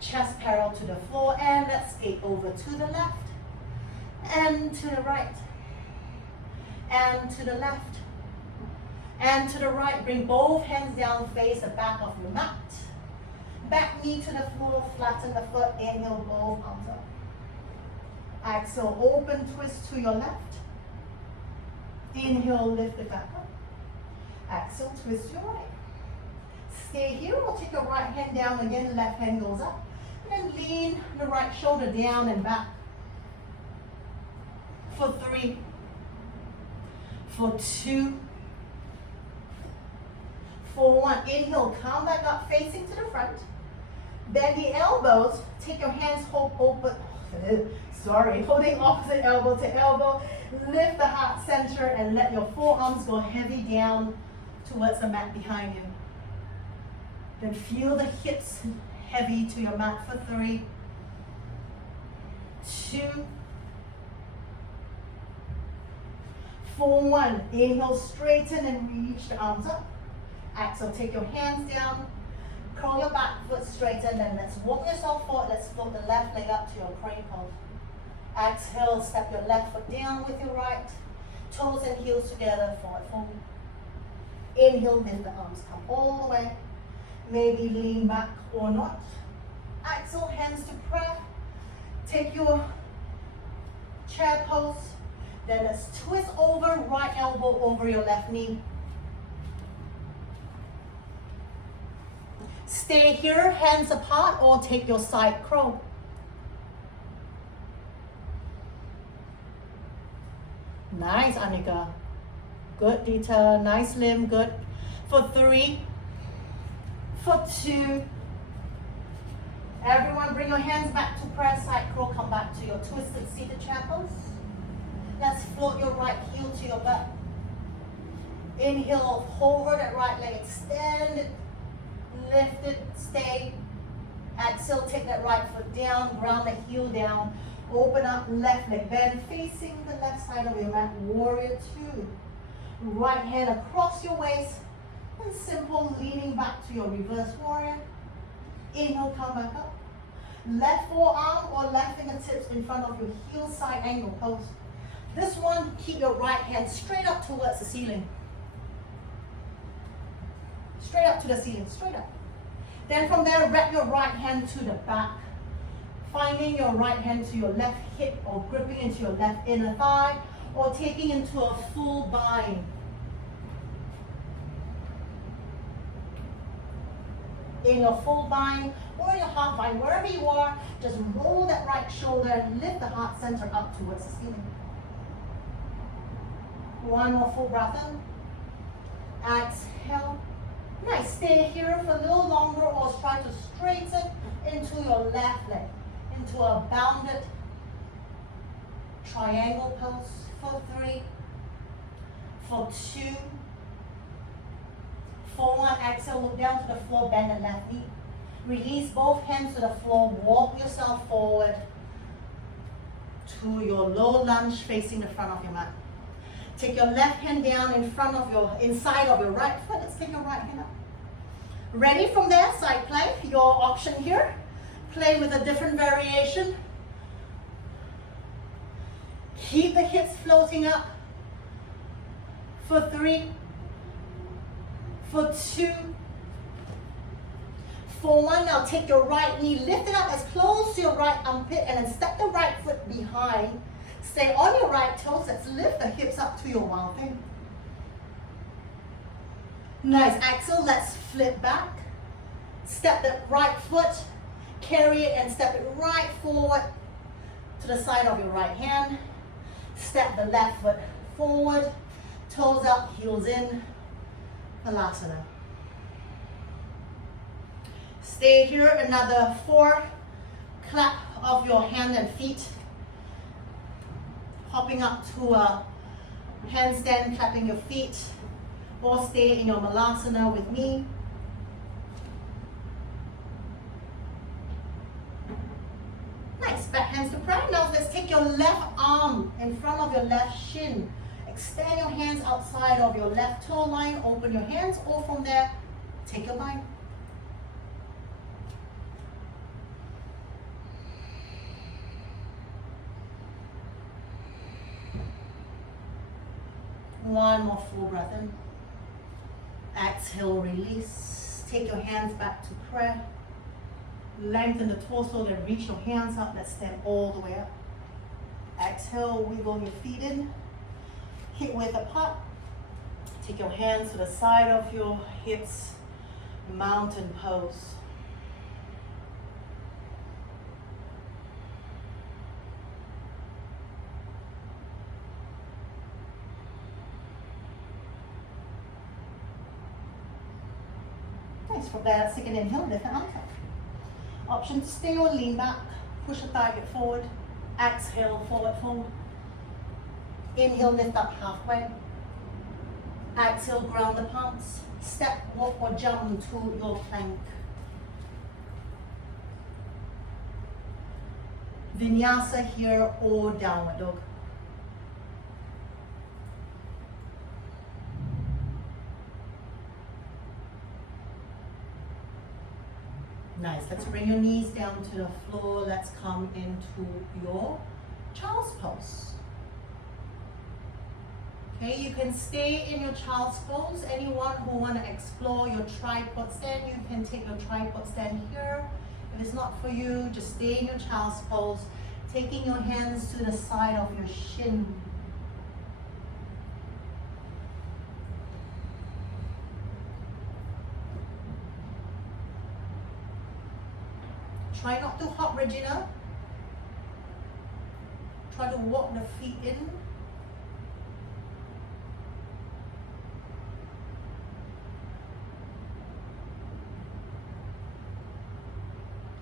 Chest parallel to the floor, and let's skate over to the left and to the right and to the left and to the right. Bring both hands down, face the back of your mat. Back knee to the floor, flatten the foot. Inhale, both arms up. Exhale, open twist to your left. Inhale, lift it back up. Exhale, twist to your right. Stay here, we'll take your right hand down again, left hand goes up. And then lean the right shoulder down and back. For 3, for 2, for 1. Inhale, come back up, facing to the front. Bend the elbows, take your hands holding opposite elbow to elbow. Lift the heart center and let your forearms go heavy down towards the mat behind you. Then feel the hips heavy to your mat for 3, 2, for 1. Inhale, straighten and reach the arms up. Exhale, take your hands down. Curl your back foot straighten, and let's walk yourself forward. Let's float the left leg up to your crane pose. Exhale, step your left foot down with your right. Toes and heels together, forward fold. Inhale, lift the arms, come all the way. Maybe lean back or not. Exhale, hands to prayer. Take your chair pose. Then let's twist over, right elbow over your left knee. Stay here, hands apart, or take your side crow. Nice, Anika. Good, Dita. Nice limb, good. For 3, for 2. Everyone bring your hands back to prayer, side crow. Come back to your twisted seated chair pose. Let's float your right heel to your butt. Inhale, hover that right leg, extend it. Lift it, stay. Exhale, take that right foot down, ground the heel down. Open up, left leg bend, facing the left side of your mat, warrior 2. Right hand across your waist, and simple leaning back to your reverse warrior. Inhale, come back up. Left forearm or left fingertips in front of your heel side angle pose. This one, keep your right hand straight up towards the ceiling. Straight up to the ceiling, straight up. Then from there, wrap your right hand to the back. Finding your right hand to your left hip or gripping into your left inner thigh or taking into a full bind. In your full bind or your half bind, wherever you are, just roll that right shoulder and lift the heart center up towards the ceiling. One more full breath in. Exhale. Nice, stay here for a little longer or try to straighten into your left leg, into a bounded triangle pose for 3, for 2, for 1. Exhale, look down to the floor, bend the left knee. Release both hands to the floor, walk yourself forward to your low lunge facing the front of your mat. Take your left hand down in front of your, inside of your right foot. Let's take your right hand up. Ready from there, side plank, your option here. Play with a different variation. Keep the hips floating up. For 3, for 2, for 1. Now take your right knee, lift it up as close to your right armpit and then step the right foot behind. Stay on your right toes. Let's lift the hips up to your wild thing. Nice. Exhale, let's flip back. Step the right foot, carry it and step it right forward to the side of your right hand. Step the left foot forward, toes up, heels in, Balasana. Stay here, another 4. Clap of your hand and feet. Hopping up to a handstand, clapping your feet, or stay in your Malasana with me. Nice, back hands to prayer. Now let's take your left arm in front of your left shin. Extend your hands outside of your left toe line, open your hands, or from there, take your bind. One more full breath in. Exhale, release. Take your hands back to prayer. Lengthen the torso, then reach your hands up. Let's stand all the way up. Exhale, wiggle your feet in. Hip width apart. Take your hands to the side of your hips. mountain pose. Nice. From there, let's take an inhale, lift the arms up. Option to stay or lean back, push the target forward, exhale, forward fold. Inhale, lift up halfway. Exhale, ground the palms. Step, walk or jump to your plank. Vinyasa here or downward dog. Nice. Let's bring your knees down to the floor. Let's come into your child's pose. Okay, you can stay in your child's pose. Anyone who want to explore your tripod stand, you can take your tripod stand here. If it's not for you, just stay in your child's pose, taking your hands to the side of your shin. Try not to hop, Regina. Try to walk the feet in.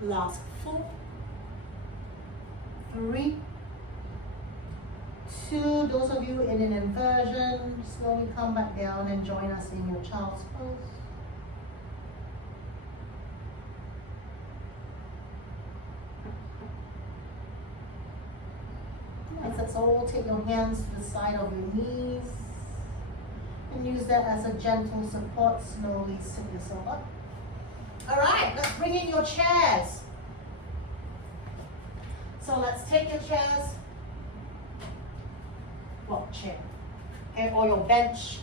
Last 4, 3, 2. Those of you in an inversion, slowly come back down and join us in your child's pose. Nice. Let's all take your hands to the side of your knees and use that as a gentle support. Slowly sit yourself up. All right, let's bring in your chairs. So let's take your chairs, well, chair, okay, or your bench.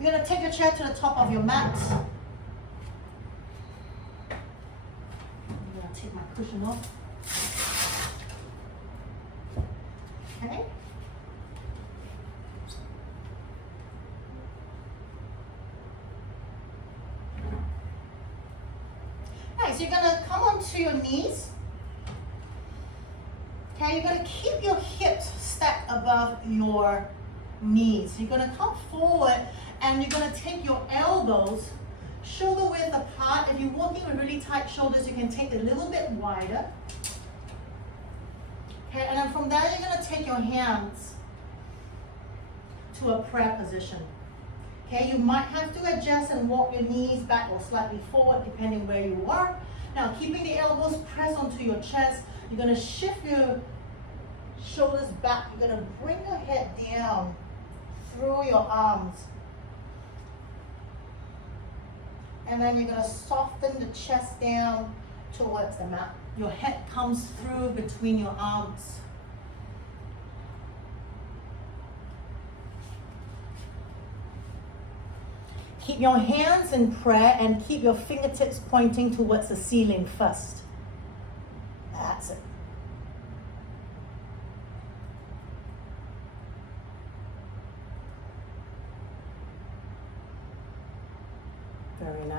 You're gonna take your chair to the top of your mat. I'm gonna take my cushion off. Okay. Nice, you're gonna come onto your knees. Okay, you're gonna keep your hips stacked above your knees. You're gonna come forward and you're gonna take your elbows shoulder width apart. If you're walking with really tight shoulders, you can take it a little bit wider. Okay, and then from there, you're gonna take your hands to a prayer position. Okay, you might have to adjust and walk your knees back or slightly forward depending where you are. Now, keeping the elbows pressed onto your chest, you're gonna shift your shoulders back. You're gonna bring your head down through your arms. And then you're gonna soften the chest down towards the mat. Your head comes through between your arms. Keep your hands in prayer and keep your fingertips pointing towards the ceiling first. That's it. Very nice.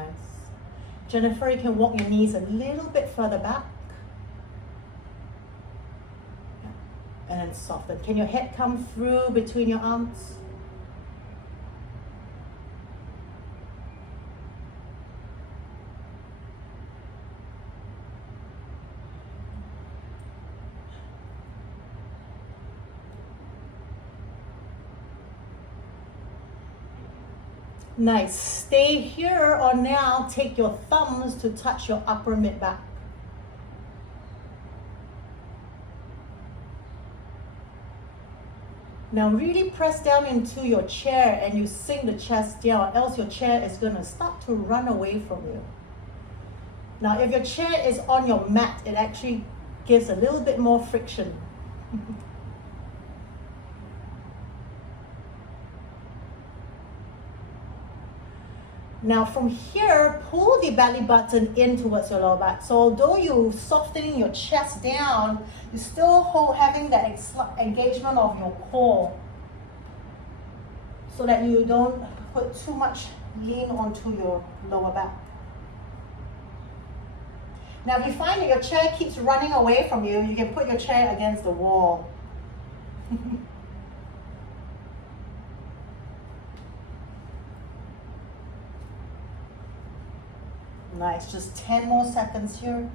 Jennifer, you can walk your knees a little bit further back. And then soften. Can your head come through between your arms? Nice. Stay here or now take your thumbs to touch your upper mid back. Now really press down into your chair and you sink the chest down, else your chair is going to start to run away from you. Now if your chair is on your mat, it actually gives a little bit more friction. Now from here, pull the belly button in towards your lower back. So although you're softening your chest down, you're still having that engagement of your core so that you don't put too much lean onto your lower back. Now if you find that your chair keeps running away from you, you can put your chair against the wall. Nice, just 10 more seconds here.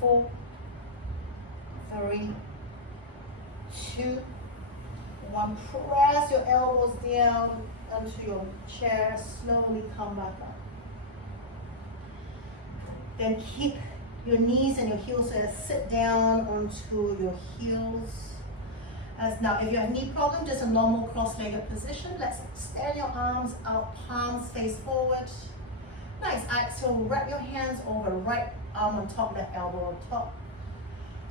Four, 3, 2, 1. Press your elbows down onto your chair. Slowly come back up. Then keep your knees and your heels sit down onto your heels. As now, if you have knee problem, just a normal cross-legged position. Let's extend your arms out, palms face forward. Nice. Exhale, wrap your hands over right arm on top, left elbow on top.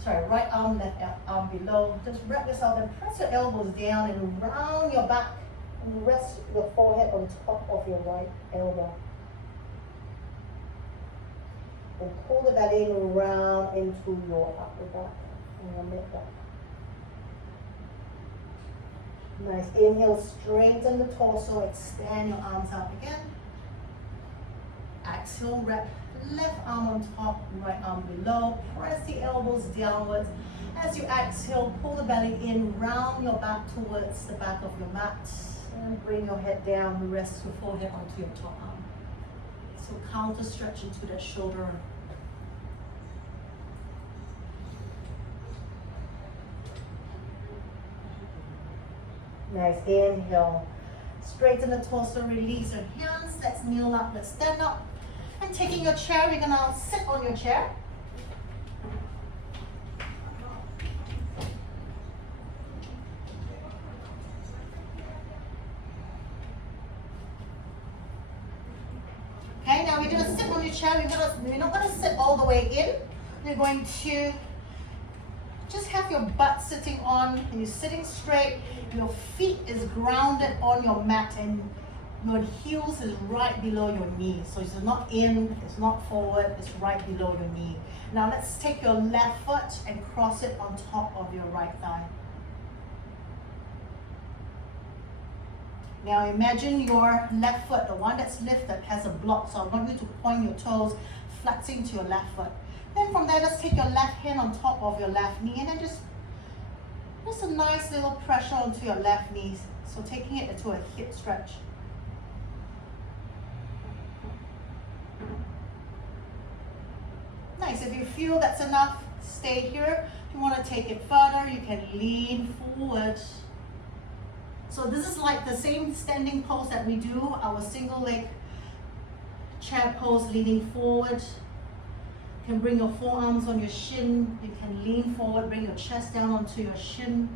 Sorry, right arm, left arm below. Just wrap yourself and press your elbows down and round your back and rest your forehead on top of your right elbow. And pull the belly round into your upper back and your mid back. Nice. Inhale, straighten the torso, extend your arms out again. Exhale, wrap left arm on top, right arm below. Press the elbows downwards. As you exhale, pull the belly in, round your back towards the back of your mat. And bring your head down, rest your forehead onto your top arm. So counter stretch into that shoulder. Nice. Inhale. Straighten the torso, release your hands. Let's kneel up, let's stand up. And taking your chair, we're gonna sit on your chair. Okay, now we're gonna sit on your chair. We're not gonna sit all the way in. We're going to just have your butt sitting on, and you're sitting straight. Your feet is grounded on your mat, and your heels is right below your knee. So it's not in, it's not forward, it's right below your knee. Now let's take your left foot and cross it on top of your right thigh. Now imagine your left foot, the one that's lifted, has a block. So I want you to point your toes, flexing to your left foot. Then from there, just take your left hand on top of your left knee, and then just a nice little pressure onto your left knee. So taking it into a hip stretch. Nice. If you feel that's enough, stay here. If you want to take it further, you can lean forward. So this is like the same standing pose that we do, our single leg chair pose, leaning forward. You can bring your forearms on your shin. You can lean forward, bring your chest down onto your shin.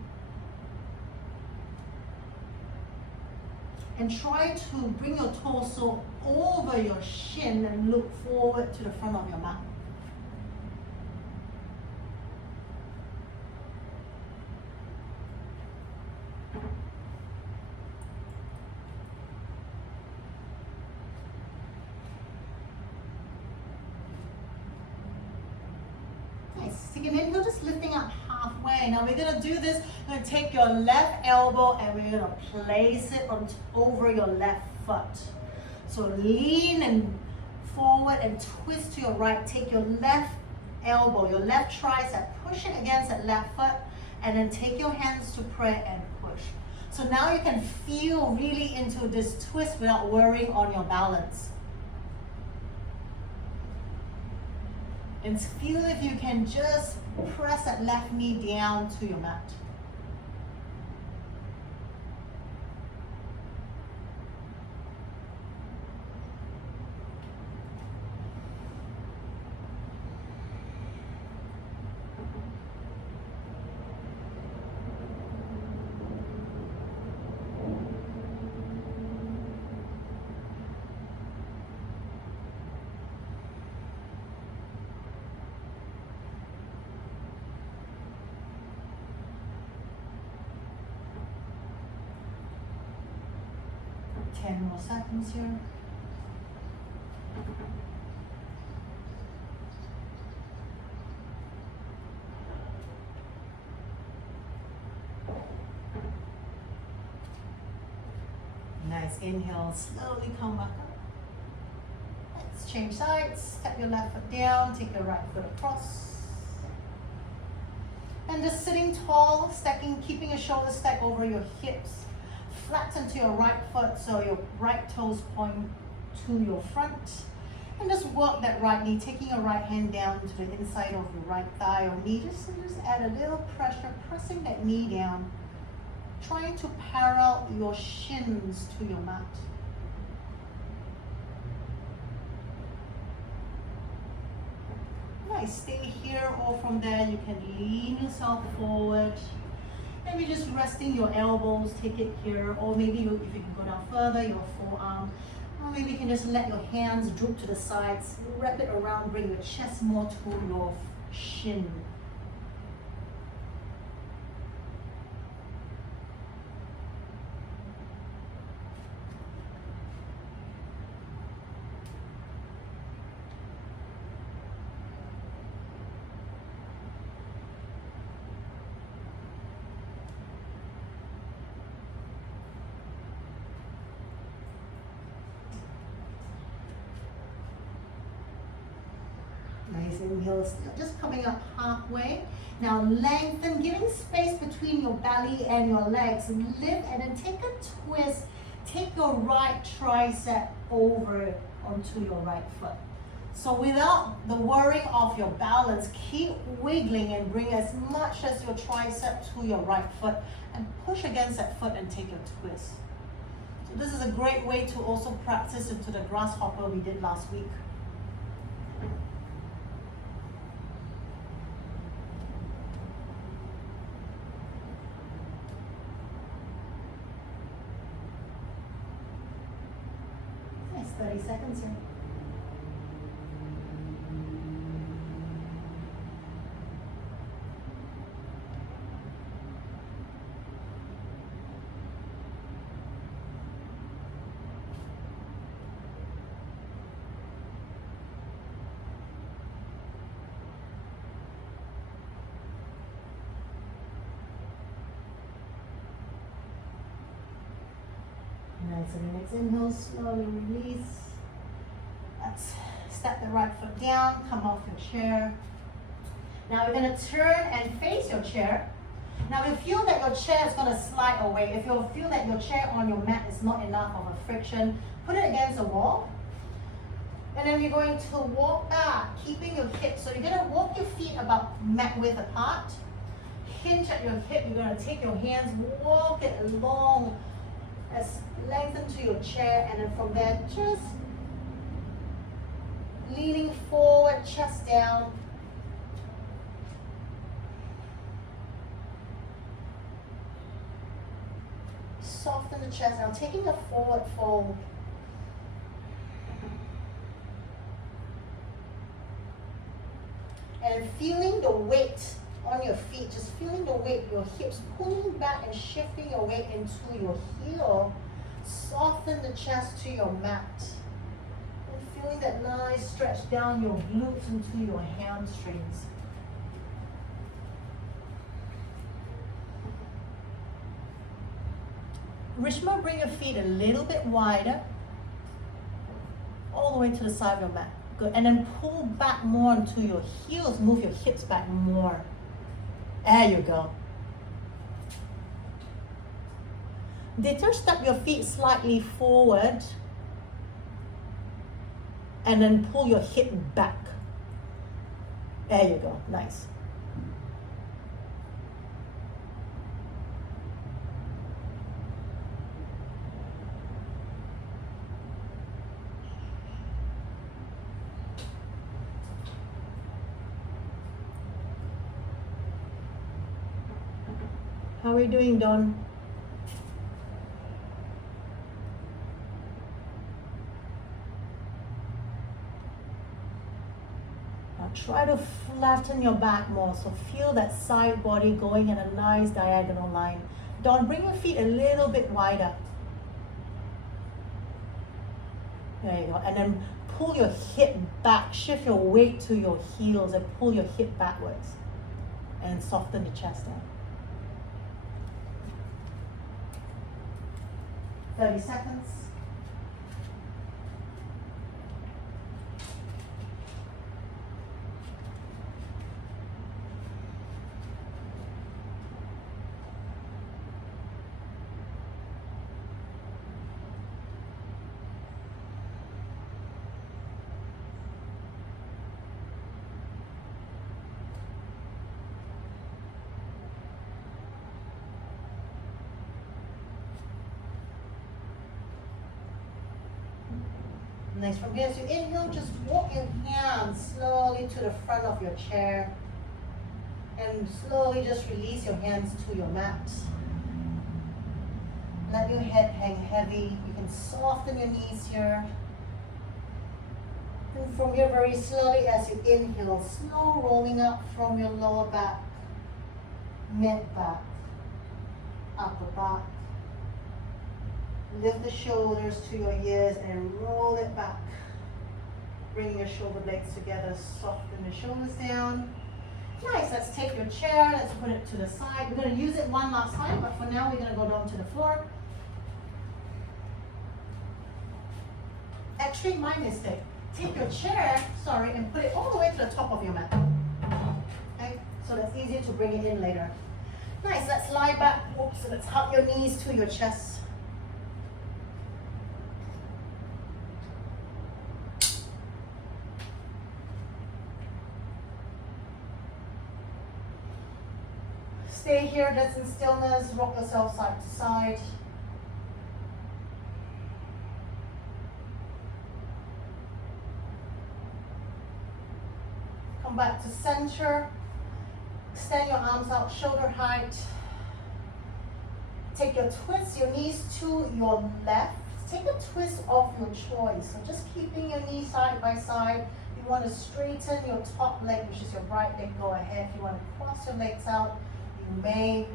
And try to bring your torso over your shin and look forward to the front of your mat. Taking in, you're just lifting up halfway. Now we're gonna do this. You're gonna take your left elbow and we're gonna place it over your left foot. So lean and forward and twist to your right. Take your left elbow, your left tricep, push it against that left foot, and then take your hands to prayer and push. So now you can feel really into this twist without worrying on your balance. And feel if you can just press that left knee down to your mat. More seconds here. Nice. Inhale, slowly come back up. Let's change sides. Step your left foot down, take your right foot across. And just sitting tall, stacking, keeping your shoulders stacked over your hips. Flatten to your right foot so your right toes point to your front. And just work that right knee, taking your right hand down to the inside of your right thigh or knee. Just add a little pressure, pressing that knee down. Trying to parallel your shins to your mat. Nice, stay here or from there you can lean yourself forward. Maybe just resting your elbows, take it here, or maybe if you can go down further, your forearm. Or maybe you can just let your hands droop to the sides, wrap it around, bring your chest more to your shin. Nice, inhale, just coming up halfway. Now lengthen, giving space between your belly and your legs. Lift and then take a twist. Take your right tricep over onto your right foot. So without the worrying of your balance, keep wiggling and bring as much as your tricep to your right foot and push against that foot and take a twist. So this is a great way to also practice into the grasshopper we did last week. Nice, 30 seconds here. Nice, and next inhale, slowly release. Let's step the right foot down, come off your chair. Now we're going to turn and face your chair. Now if you feel that your chair is going to slide away, if you feel that your chair on your mat is not enough of a friction, put it against the wall. And then you're going to walk back, keeping your hips. So you're going to walk your feet about mat width apart. Hinge at your hip. You're going to take your hands, walk it along, as lengthen to your chair, and then from there just leaning forward, chest down. Soften the chest. Now taking a forward fold. And feeling the weight on your feet, just feeling the weight, your hips pulling back and shifting your weight into your heel. Soften the chest to your mat. And feeling that nice stretch down your glutes into your hamstrings. Rishma, bring your feet a little bit wider, all the way to the side of your mat. Good. And then pull back more into your heels, move your hips back more. There you go. Later, step your feet slightly forward and then pull your hip back. There you go. Nice. How are you doing, Don? Now try to flatten your back more, so feel that side body going in a nice diagonal line. Don, bring your feet a little bit wider. There you go. And then pull your hip back, shift your weight to your heels and pull your hip backwards. And soften the chest down. 30 seconds. Nice. From here, as you inhale, just walk your hands slowly to the front of your chair. And slowly just release your hands to your mat. Let your head hang heavy. You can soften your knees here. And from here, very slowly, as you inhale, slow rolling up from your lower back, mid back, upper back. Lift the shoulders to your ears and roll it back. Bring your shoulder blades together, soften the shoulders down. Nice, let's take your chair, let's put it to the side. We're going to use it one last time, but for now we're going to go down to the floor. Actually, my mistake. Take your chair, and put it all the way to the top of your mat. Okay, so that's easier to bring it in later. Nice, let's lie back. Oops, so let's hug your knees to your chest. Stay here, that's in stillness, rock yourself side to side. Come back to center. Extend your arms out shoulder height. Take your twist, your knees to your left. Take a twist of your choice. So just keeping your knees side by side. You want to straighten your top leg, which is your right leg, go ahead. If you want to cross your legs out, you may.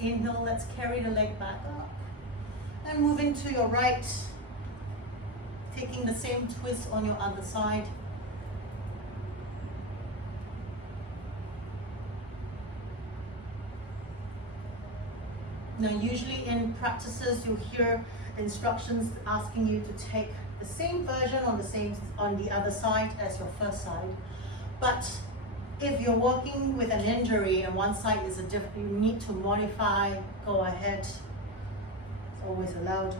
Inhale, let's carry the leg back up. And moving to your right, taking the same twist on your other side. Now, usually in practices, you'll hear instructions asking you to take the same version on the other side as your first side. But if you're working with an injury and one side is you need to modify, go ahead. It's always allowed.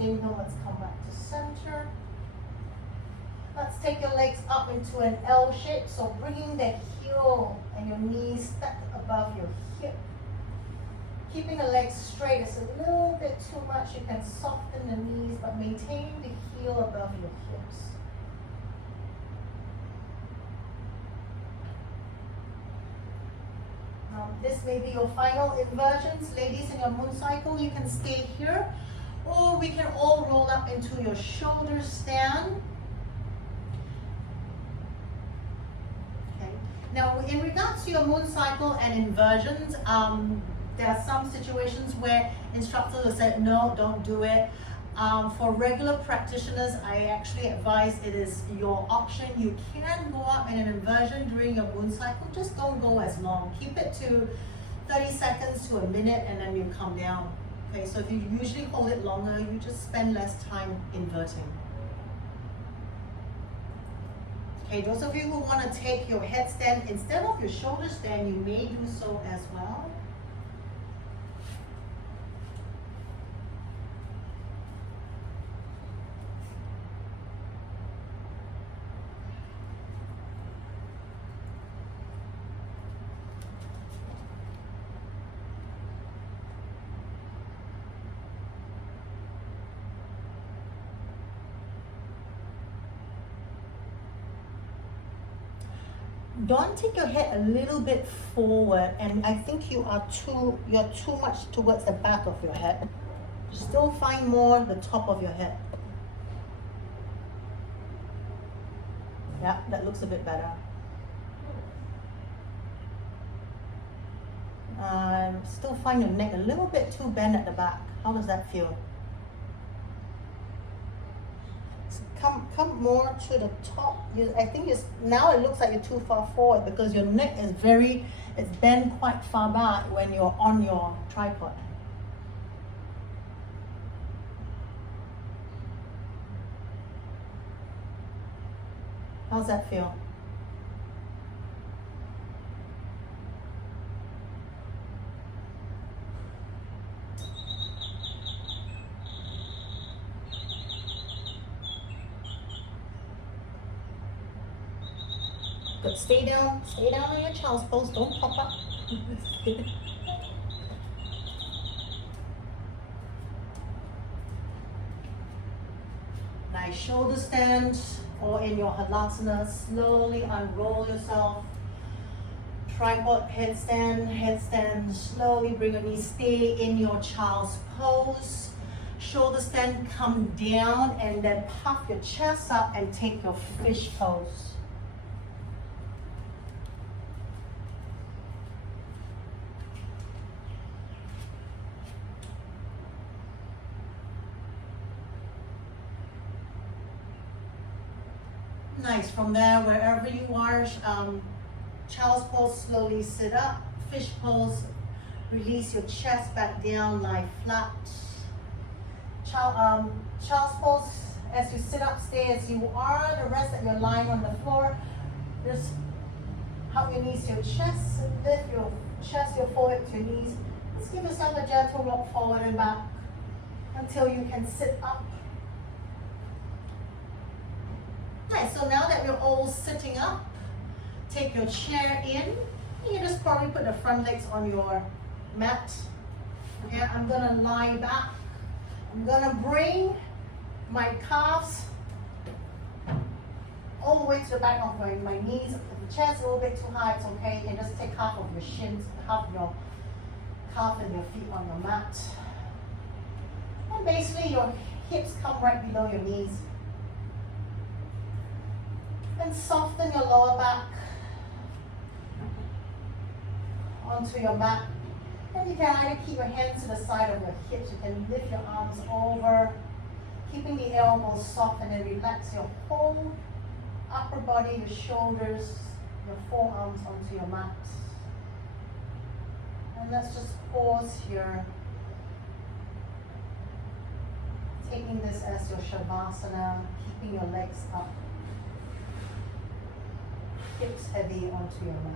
Inhale, let's come back to center. Let's take your legs up into an L shape. So bringing the heel and your knees stacked above your hip. Keeping the legs straight is a little bit too much. You can soften the knees, but maintain the heel above your hips. Now, this may be your final inversions. Ladies, in your moon cycle, you can stay here. Or we can all roll up into your shoulder stand. Okay. Now, in regards to your moon cycle and inversions, there are some situations where instructors will say, no, don't do it. For regular practitioners, I actually advise it is your option. You can go up in an inversion during your moon cycle. Just don't go as long. Keep it to 30 seconds to a minute and then you come down. Okay, so if you usually hold it longer, you just spend less time inverting. Okay, those of you who want to take your headstand instead of your shoulder stand, you may do so as well. Don't take your head a little bit forward, and I think you're too much towards the back of your head. Still find more the top of your head. Yeah, that looks a bit better. Still find your neck a little bit too bent at the back. How does that feel? So come more to the top. I think now it looks like you're too far forward because your neck is it's bent quite far back when you're on your tripod. How's that feel? Good. Stay down on your child's pose. Don't pop up. Nice shoulder stand, or in your halasana, slowly unroll yourself. Tripod headstand, slowly bring your knees, stay in your child's pose. Shoulder stand, come down and then puff your chest up and take your fish pose. Nice. From there, wherever you are, child's pose, slowly sit up. Fish pose, release your chest back down, lie flat. Child's pose, as you sit up, stay as you are. The rest that you're lying on the floor, just hug your knees to your chest, lift your chest, your forehead to your knees. Just give yourself a gentle rock forward and back until you can sit up. Nice. So now that you're all sitting up, take your chair in. You just probably put the front legs on your mat. Okay, I'm gonna lie back. I'm gonna bring my calves all the way to the back of my knees. If the chair's a little bit too high, it's okay. You can just take half of your shins, half of your calf and your feet on your mat. And basically your hips come right below your knees. And soften your lower back onto your mat. And you can either keep your hands to the side of your hips, you can lift your arms over, keeping the elbows soft, and then relax your whole upper body, your shoulders, your forearms onto your mat. And let's just pause here, taking this as your shavasana, keeping your legs up. Hips heavy onto your mat.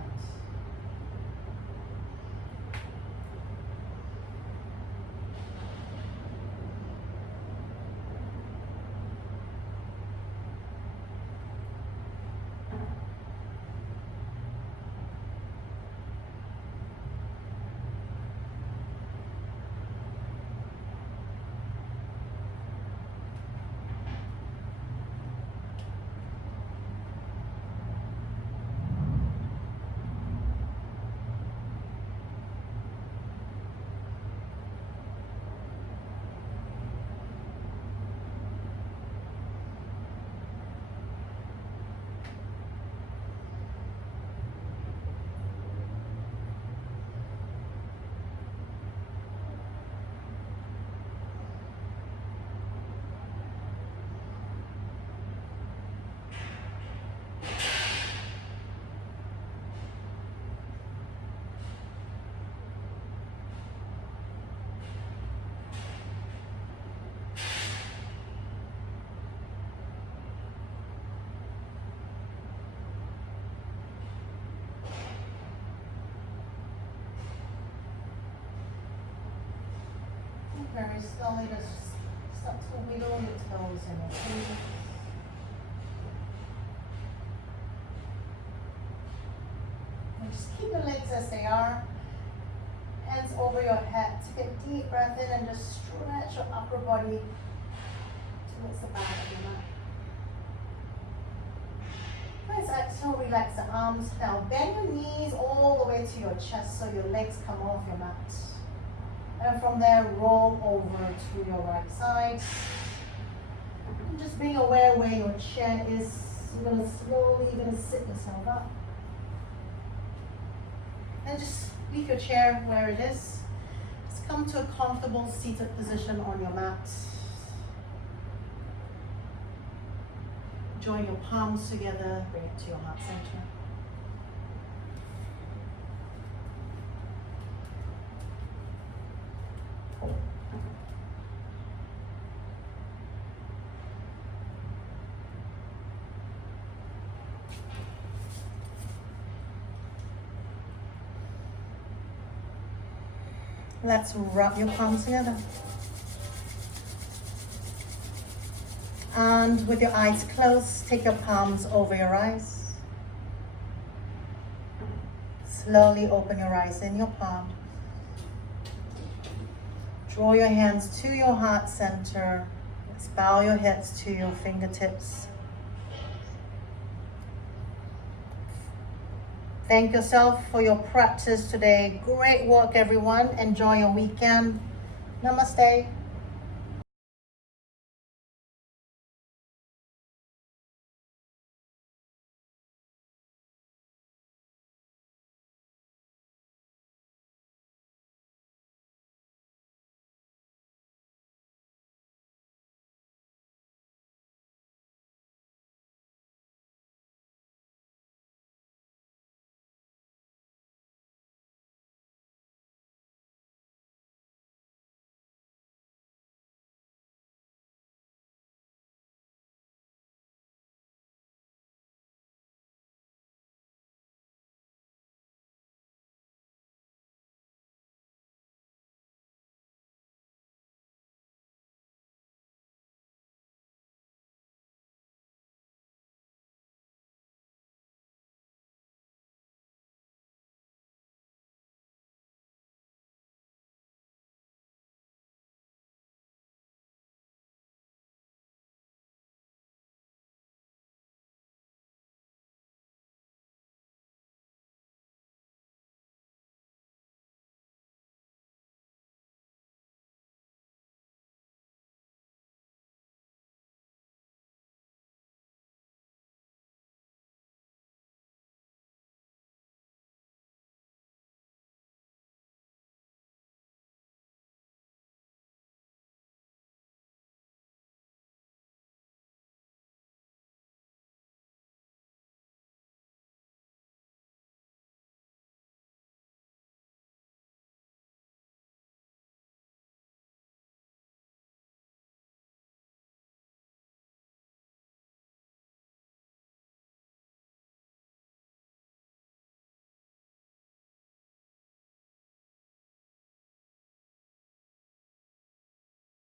Very slowly just start to wiggle your toes and your feet. And just keep your legs as they are. Hands over your head. Take a deep breath in and just stretch your upper body towards the back of your mat. Nice. So relax the arms. Now bend your knees all the way to your chest so your legs come off your mat. And from there, roll over to your right side. And just being aware where your chair is. You're going to slowly sit yourself up. And just leave your chair where it is. Just come to a comfortable seated position on your mat. Join your palms together, bring it to your heart center. Let's rub your palms together. And with your eyes closed, take your palms over your eyes. Slowly open your eyes in your palm. Draw your hands to your heart center. Let's bow your heads to your fingertips. Thank yourself for your practice today. Great work, everyone. Enjoy your weekend. Namaste.